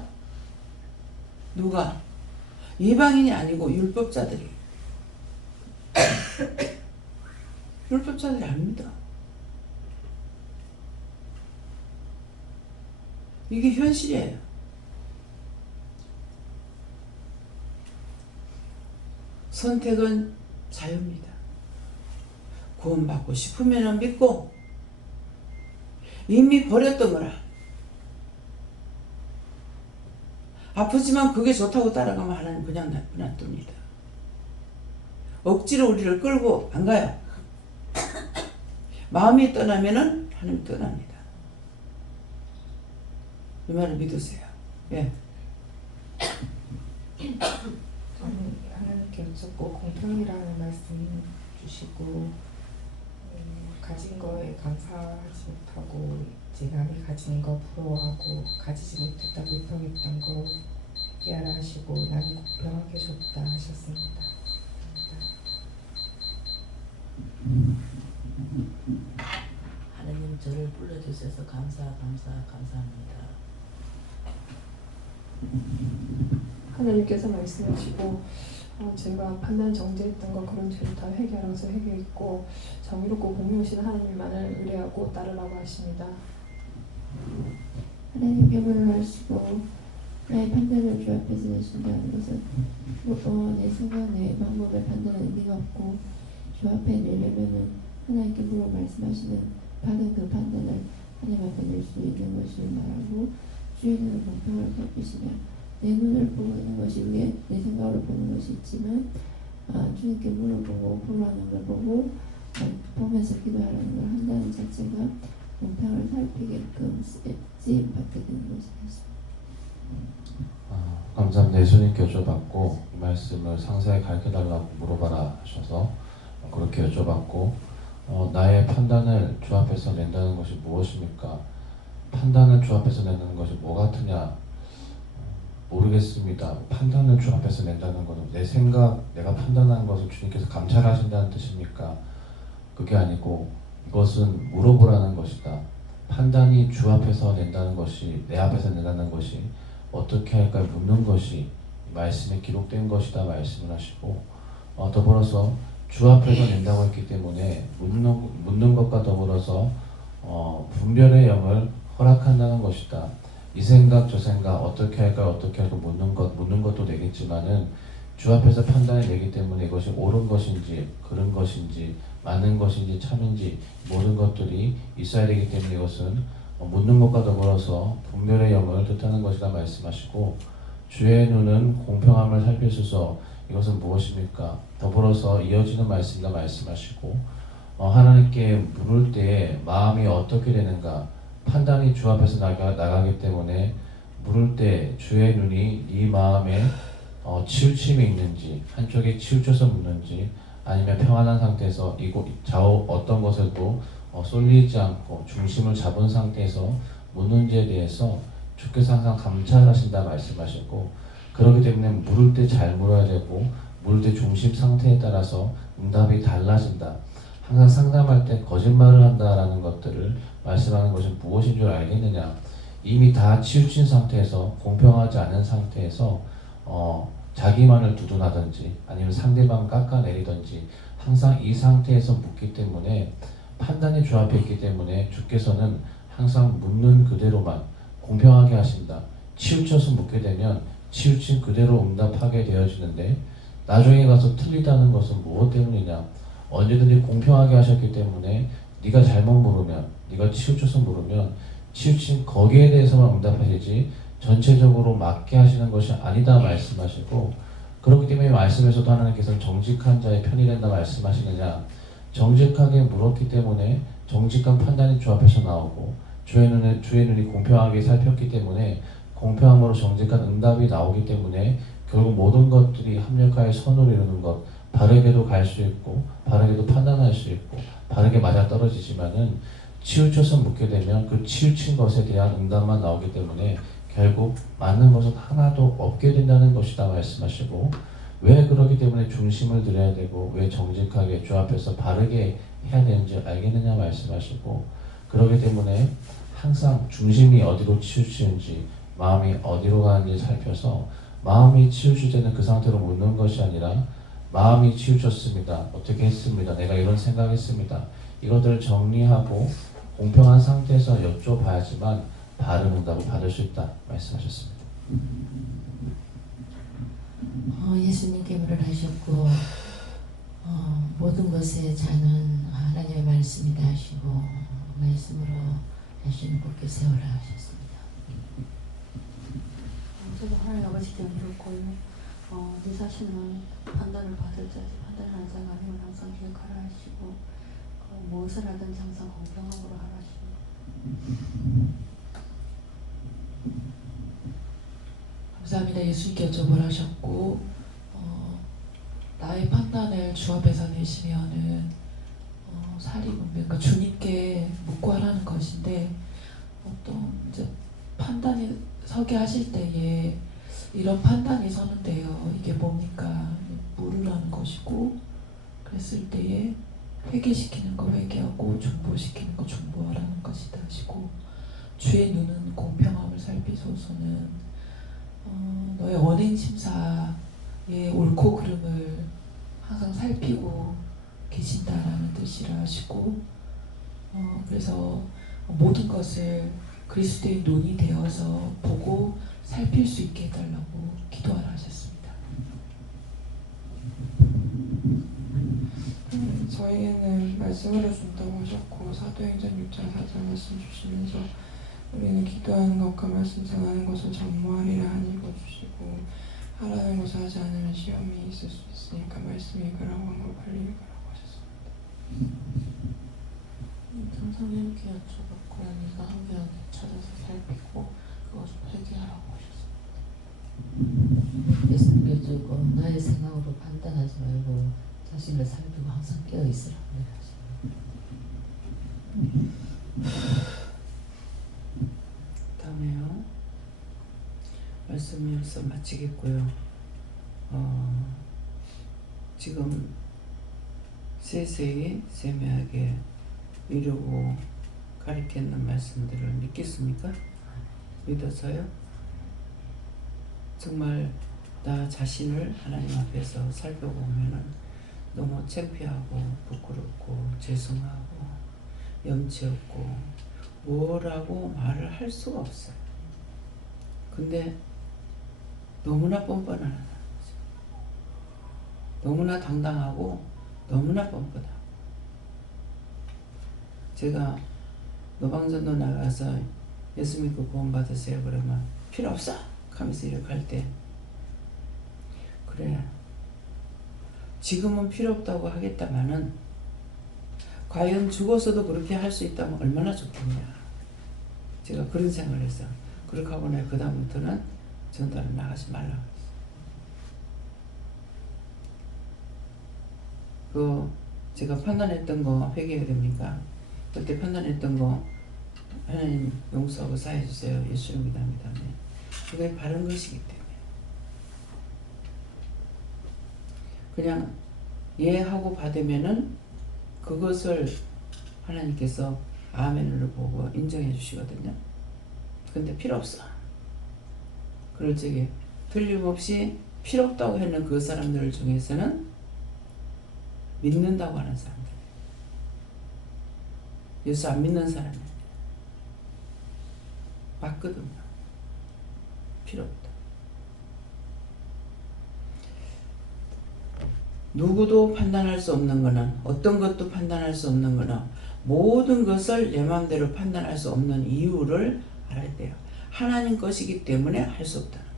누가? 이방인이 아니고 율법자들이. 율법자들이 안 믿어. 이게 현실이에요. 선택은 자유입니다. 구원받고 싶으면 믿고 이미 버렸던 거라. 아프지만 그게 좋다고 따라가면 하나님 그냥 놔둡니다. 억지로 우리를 끌고 안 가요. 마음이 떠나면은 하나님 떠납니다. 이 말을 믿으세요. 예. 하나님께 여쭙고 공평이라는 말씀 주시고 가진 거에 감사하지 못하고 이제 남이 가진 거 부러워하고 가지지 못했다 불평했던 거 회개하라 하시고 남이 공평하게 줬다 하셨습니다. 하나님 저를 불러주셔서 감사합니다. 하나님께서 말씀하시고 제가 판단 정죄했던 거 그런 죄를 다 회개하라서 회개했고 정의롭고 공의로우신 하나님만을 의뢰하고 따르라고 하십니다. 하나님께 물러하시고 나의 판단을 주 앞에서 내신다는 것은 내 생각 내 방법의 판단은 의미가 없고 주 앞에 내려면은 하나님께 물어 말씀하시는 받은 그 판단을 하나님 앞에 낼 수 있는 것을 말하고 주의 눈은 공평을 살피시며 내 눈을 보는 것이 위에 내 생각으로 보는 것이 있지만 주님께 물어보고 불안한 걸 보고 보면서 기도하라는 걸 한다는 자체가 공평을 살피게끔 쓰임 받게 되는 것이었습니다. 감사합니다. 예수님께 여쭤봤고 이 말씀을 상세히 가르쳐달라고 물어봐라 하셔서 그렇게 여쭤봤고 나의 판단을 주 앞에서 낸다는 것이 무엇입니까? 판단을 주 앞에서 내는 것이 뭐 같으냐? 모르겠습니다. 판단을 주 앞에서 낸다는 것은 내 생각, 내가 판단하는 것을 주님께서 감찰하신다는 뜻입니까? 그게 아니고 이것은 물어보라는 것이다. 판단이 주 앞에서 낸다는 것이, 내 앞에서 낸다는 것이 어떻게 할까 묻는 것이 말씀에 기록된 것이다 말씀을 하시고 더불어서 주 앞에서 낸다고 했기 때문에 묻는 것과 더불어서 분별의 영을 허락한다는 것이다. 이 생각 저 생각 어떻게 할까 묻는 것도 되겠지만은 주 앞에서 판단이 되기 때문에 이것이 옳은 것인지 그른 것인지 맞는 것인지 참인지 모든 것들이 있어야 되기 때문에 이것은 묻는 것과 더불어서 분별의 영을 뜻하는 것이다 말씀하시고 주의 눈은 공평함을 살피소서 이것은 무엇입니까? 더불어서 이어지는 말씀이다 말씀하시고 하나님께 물을 때 마음이 어떻게 되는가 판단이 주 앞에서 나가기 때문에 물을 때 주의 눈이 네 마음에 치우침이 있는지 한쪽에 치우쳐서 묻는지 아니면 평안한 상태에서 좌우 어떤 것에도 쏠리지 않고 중심을 잡은 상태에서 묻는지에 대해서 주께서 항상 감찰하신다 말씀하셨고 그렇기 때문에 물을 때 잘 물어야 되고 물을 때 중심 상태에 따라서 응답이 달라진다. 항상 상담할 때 거짓말을 한다라는 것들을 말씀하는 것이 무엇인 줄 알겠느냐. 이미 다 치우친 상태에서 공평하지 않은 상태에서 자기만을 두둔하든지 아니면 상대방 깎아내리든지 항상 이 상태에서 묻기 때문에 판단이 주앞에 있기 때문에 주께서는 항상 묻는 그대로만 공평하게 하신다. 치우쳐서 묻게 되면 치우친 그대로 응답하게 되어지는데 나중에 가서 틀리다는 것은 무엇 때문이냐. 언제든지 공평하게 하셨기 때문에 네가 잘못 물으면, 네가 치우쳐서 물으면 치우친 거기에 대해서만 응답하시지 전체적으로 맞게 하시는 것이 아니다 말씀하시고, 그렇기 때문에 말씀에서도 하나님께서는 정직한 자의 편이 된다 말씀하시느냐. 정직하게 물었기 때문에 정직한 판단이 주 앞에서 나오고 주의 눈이 공평하게 살폈기 때문에 공평함으로 정직한 응답이 나오기 때문에 결국 모든 것들이 합력하여 선을 이루는 것, 바르게도 갈 수 있고 바르게도 판단할 수 있고 바르게 맞아떨어지지만은 치우쳐서 묻게 되면 그 치우친 것에 대한 응답만 나오기 때문에 결국 맞는 것은 하나도 없게 된다는 것이다 말씀하시고, 왜 그러기 때문에 중심을 들여야 되고 왜 정직하게 주 앞에서 바르게 해야 되는지 알겠느냐 말씀하시고, 그러기 때문에 항상 중심이 어디로 치우치는지 마음이 어디로 가는지 살펴서 마음이 치우쳐지는 그 상태로 묻는 것이 아니라 마음이 치우쳤습니다. 어떻게 했습니다. 내가 이런 생각했습니다. 이것들을 정리하고 공평한 상태에서 여쭤봐야지만 바른 응답을 받을 수 있다 말씀하셨습니다. 예수님께 물을 하셨고 모든 것에 자는 하나님의 말씀이다 하시고 말씀으로 자신을 굳게 세우라 하셨습니다. 저도 하나님 아버지께 물었고요. 네 자신은 판단을 받을 자지 판단하는 자가 아니면 항상 기억하라 하시고 무엇을 하든지 항상 공평함으로 하라 하시고. 감사합니다. 예수님께 여쭤보라 하셨고 나의 판단을 주 앞에서 내시면은 사리분별, 그러니까 주님께 묻고 하라는 것인데 어떤 이제 판단이 서게 하실 때에 이런 판단이 서는데요. 이게 뭡니까? 물으라는 것이고 그랬을 때에 회개시키는 거 회개하고 중보시키는 거 중보하라는 것이다 하시고, 주의 눈은 공평함을 살피소서는 너의 언행 심사의 옳고 그름을 항상 살피고 계신다라는 뜻이라 하시고, 그래서 모든 것을 그리스도의 눈이 되어서 보고 살필 수 있게 해달라고 기도하라 하셨습니다. 저희에는 말씀을 해준다고 하셨고 사도행전 6장 4절 말씀 주시면서 우리는 기도하는 것과 말씀 전하는 것을 전무하리라 하니 읽어주시고 하라는 것을 하지 않으면 시험이 있을 수 있으니까 말씀 읽으라고 한 걸 빨리 읽으라고 하셨습니다. 성령님께 여쭤봤고 네가 한결 찾아서 살피고 그것을 회개하라고 하셨습니다. 예수님께 주고 나의 생각으로 판단하지 말고 자신을 살피고 항상 깨어있으라고 하십니다. 다음에요. 말씀에서 마치겠고요. 지금 세세히 세밀하게 이루고 가르치는 말씀들을 믿겠습니까? 믿어서요? 정말 나 자신을 하나님 앞에서 살펴보면은 너무 창피하고 부끄럽고 죄송하고 염치 없고 뭐라고 말을 할 수가 없어요. 근데 너무나 뻔뻔하는 거죠. 너무나 당당하고 너무나 뻔뻔하고. 제가 노방전도 나가서 예수 믿고 구원 받으세요 그러면 필요 없어 하면서 이렇게 할 때 그래 지금은 필요 없다고 하겠다마는 과연 죽어서도 그렇게 할 수 있다면 얼마나 좋겠냐. 제가 그런 생각을 했어요. 그렇게 하고 나서 그 다음부터는 전달을 나가지 말라고 했어요. 그 제가 판단했던 거 회개가 됩니까? 그때 판단했던 거 하나님 용서하고 사해 주세요. 예수를 믿습니다. 그게 바른 것이기 때문에 그냥 예 하고 받으면은 그 그것을 하나님께서 아멘으로 보고 인정해 주시거든요. 근데 필요 없어. 그럴 적에 틀림없이 필요 없다고 했는 그 사람들 중에서는 믿는다고 하는 사람들, 예수 안 믿는 사람이 맞거든요. 필요 없다. 누구도 판단할 수 없는 거는, 어떤 것도 판단할 수 없는 거는, 모든 것을 내 마음대로 판단할 수 없는 이유를 알아야 돼요. 하나님 것이기 때문에 할 수 없다는 거예요.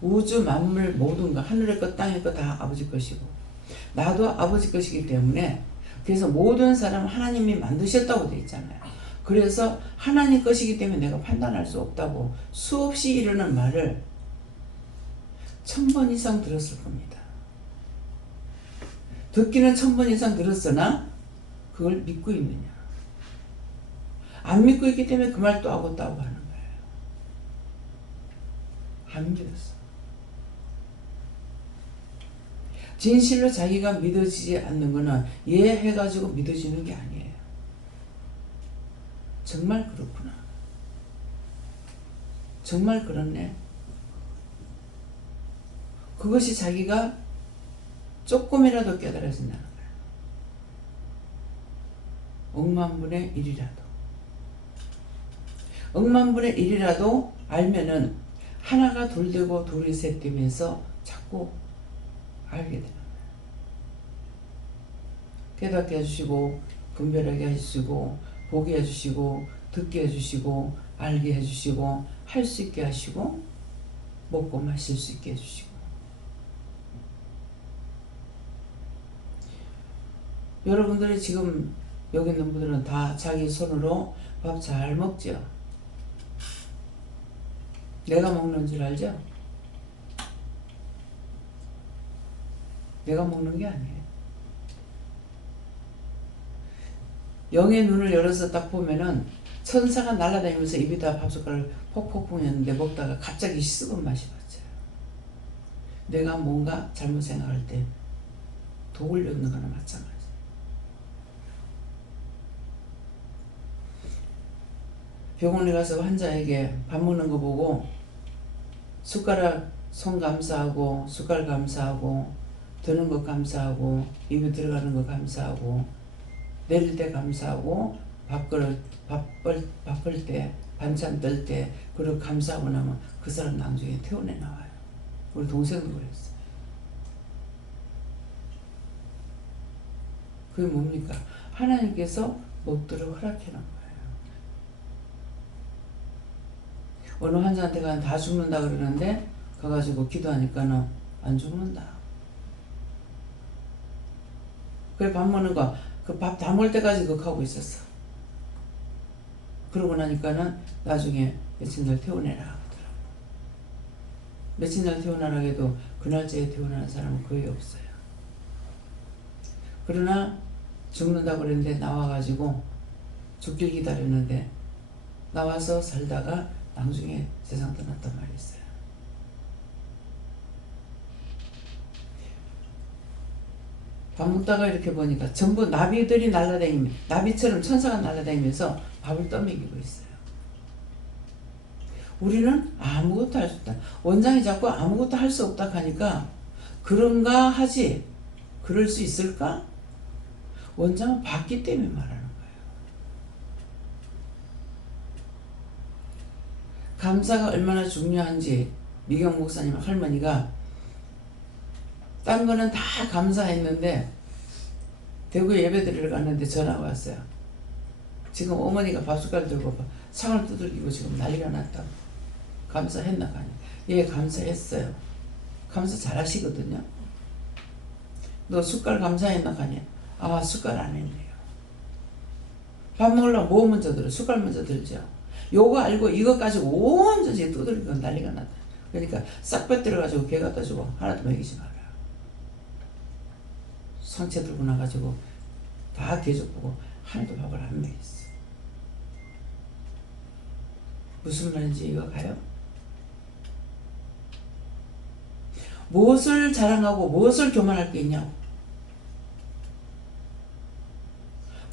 우주 만물 모든 거, 하늘의 것 땅의 것 다 아버지 것이고, 나도 아버지 것이기 때문에, 그래서 모든 사람 하나님이 만드셨다고 되어 있잖아요. 그래서 하나님 것이기 때문에 내가 판단할 수 없다고 수없이 이르는 말을 1000번 이상 들었을 겁니다. 듣기는 1000번 이상 들었으나 그걸 믿고 있느냐? 안 믿고 있기 때문에 그 말 또 하고 또 하고 하는 거예요. 안 믿었어. 진실로 자기가 믿어지지 않는 거는 해가지고 믿어지는 게 아니에요. 정말 그렇구나. 정말 그렇네. 그것이 자기가 조금이라도 깨달아진다는 거예요. 억만분의 1이라도. 억만분의 1이라도 알면은 하나가 둘 되고 둘이 셋 되면서 자꾸 알게 되는 거예요. 깨닫게 해주시고, 분별하게 해주시고, 보게 해주시고, 듣게 해주시고, 알게 해주시고, 할 수 있게 하시고, 먹고 마실 수 있게 해주시고. 여러분들이 지금 여기 있는 분들은 다 자기 손으로 밥 잘 먹죠? 내가 먹는 줄 알죠? 내가 먹는 게 아니에요. 영의 눈을 열어서 딱 보면은 천사가 날아다니면서 입에다 밥숟가락을 폭폭폭 했는데 먹다가 갑자기 썩은 맛이 났어요. 내가 뭔가 잘못 생각할 때 독을 넣는 거나 마찬가지. 병원에 가서 환자에게 밥 먹는 거 보고 숟가락 손 감사하고, 숟갈 감사하고, 드는 거 감사하고, 입에 들어가는 거 감사하고, 내릴 때 감사하고, 밥을 때, 반찬 뜰 때, 그리고 감사하고 나면 그 사람 나중에 퇴원해 나와요. 우리 동생도 그랬어요. 그게 뭡니까? 하나님께서 먹도록 허락해 놓은 거예요. 어느 환자한테 가면 다 죽는다 그러는데 가가지고 기도하니까는 안 죽는다. 그래 밥 먹는 거 그 밥 다 먹을 때까지 그거 하고 있었어. 그러고 나니까는 나중에 며칠 날 퇴원해라 하더라고. 며칠 날 퇴원하라 해도 그 날짜에 퇴원하는 사람은 거의 없어요. 그러나 죽는다고 그랬는데 나와가지고 죽길 기다렸는데 나와서 살다가 나중에 세상 떠났단 말이 있어요. 밥 먹다가 이렇게 보니까 전부 나비들이 날아다니면서, 나비처럼 천사가 날아다니면서 밥을 떠먹이고 있어요. 우리는 아무것도 할 수 없다. 원장이 자꾸 아무것도 할 수 없다 하니까 그런가 하지, 그럴 수 있을까? 원장은 봤기 때문에 말하는 거예요. 감사가 얼마나 중요한지 미경 목사님 할머니가 딴 거는 다 감사했는데 대구 예배드리러 갔는데 전화가 왔어요. 지금 어머니가 밥숟갈 들고 상을 두들기고 지금 난리가 났다고. 감사했나 가니? 예, 감사했어요. 감사 잘하시거든요. 너 숟갈 감사했나 가니? 아, 숟갈 안 했네요. 밥 먹으려면 뭐 먼저 들어? 숟갈 먼저 들죠. 요거 알고 이거 가지고 온전히 두들기고 난리가 났다. 그러니까 싹 빼뜨려가지고 개 갖다 주고 하나도 먹이지 마라. 상체 들고 나가지고 다 대접보고 하나도 밥을 안 먹였어. 무슨 말인지 이거 가요? 무엇을 자랑하고 무엇을 교만할 게 있냐고.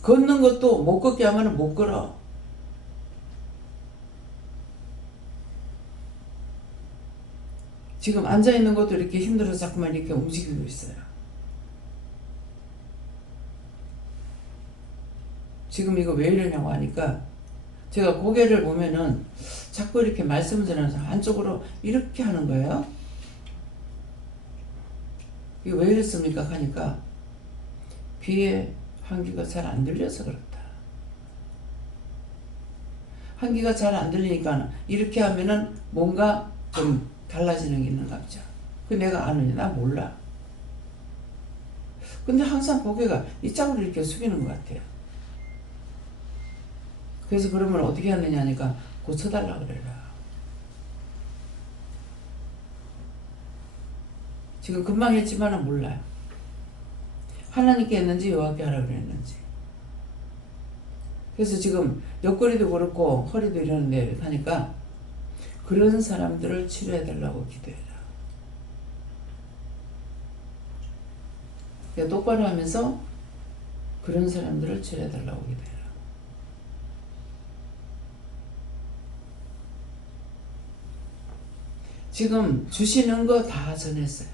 걷는 것도 못 걷게 하면 못 걸어. 지금 앉아있는 것도 이렇게 힘들어서 자꾸만 이렇게 움직이고 있어요. 지금 이거 왜 이러냐고 하니까 제가 고개를 보면은 자꾸 이렇게 말씀을 드리면서 한쪽으로 이렇게 하는 거예요. 이거 왜 이랬습니까? 하니까 귀에 환기가 잘 안 들려서 그렇다. 환기가 잘 안 들리니까 이렇게 하면은 뭔가 좀 달라지는 게 있는가 보죠. 그 내가 아느냐? 나 몰라. 근데 항상 고개가 이쪽으로 이렇게 숙이는 것 같아요. 그래서 그러면 어떻게 하느냐 하니까 고쳐달라 그래라. 지금 금방 했지만은 몰라요. 하나님께 했는지 여호와께 하라 그랬는지. 그래서 지금 옆구리도 그렇고 허리도 이러는데 하니까 그런 사람들을 치료해달라고 기도해라. 그러니까 똑바로 하면서 그런 사람들을 치료해달라고 기도해라. 지금 주시는 거 다 전했어요.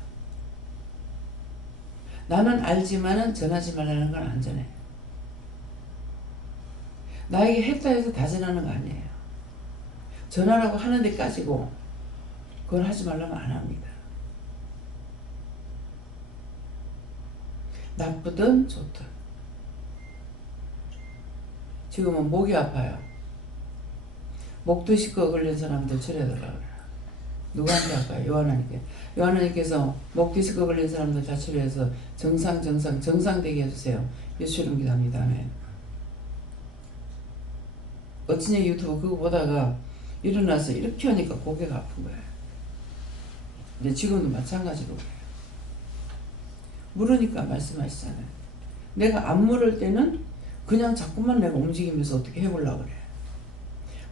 나는 알지만은 전하지 말라는 건 안 전해. 나에게 했다 해서 다 전하는 거 아니에요. 전하라고 하는 데까지고 그걸 하지 말라면 안 합니다. 나쁘든 좋든. 지금은 목이 아파요. 목도 시꺼 걸린 사람들 치료해달라고 그래요. 누구한테 할까요? 요한하니께. 요한하니께서 목 디스크 걸린 사람들 다 치료해서 정상되게 해주세요. 예수 이름 기도합니다. 아멘. 어찌냐 유튜브 그거 보다가 일어나서 이렇게 하니까 고개가 아픈 거예요. 근데 지금도 마찬가지로 그래요. 물으니까 말씀하시잖아요. 내가 안 물을 때는 그냥 자꾸만 내가 움직이면서 어떻게 해보려고 그래.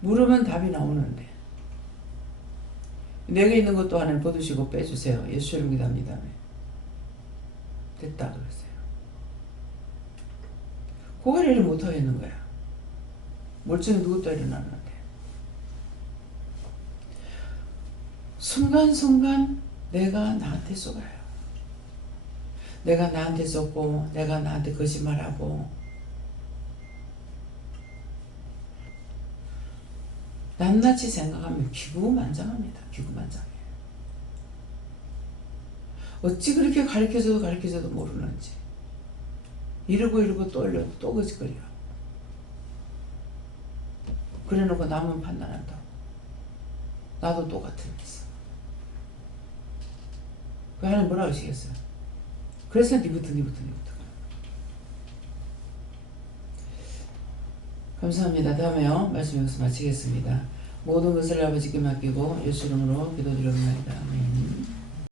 물으면 답이 나오는데 내게 있는 것도 하나님 거두시고 빼주세요. 예수 이름 기도합니다. 됐다 그러세요. 고개를 못하겠는 거야. 멀쩡히 누웠다 일어났는데 순간순간 내가 나한테 쏘가요. 내가 나한테 쏘고 내가 나한테 거짓말하고 낱낱이 생각하면 기구만장합니다. 기구만장해요. 어찌 그렇게 가르쳐줘도 모르는지 이러고 또 이러고 또 거짓거려. 그래놓고 남은 판단한다고. 나도 똑같으면서. 그 하나님 뭐라고 하시겠어요? 그래서 니부터. 감사합니다. 다음에요. 말씀 여기서 마치겠습니다. 모든 것을 아버지께 맡기고 예수 이름으로 기도드립니다. 아멘.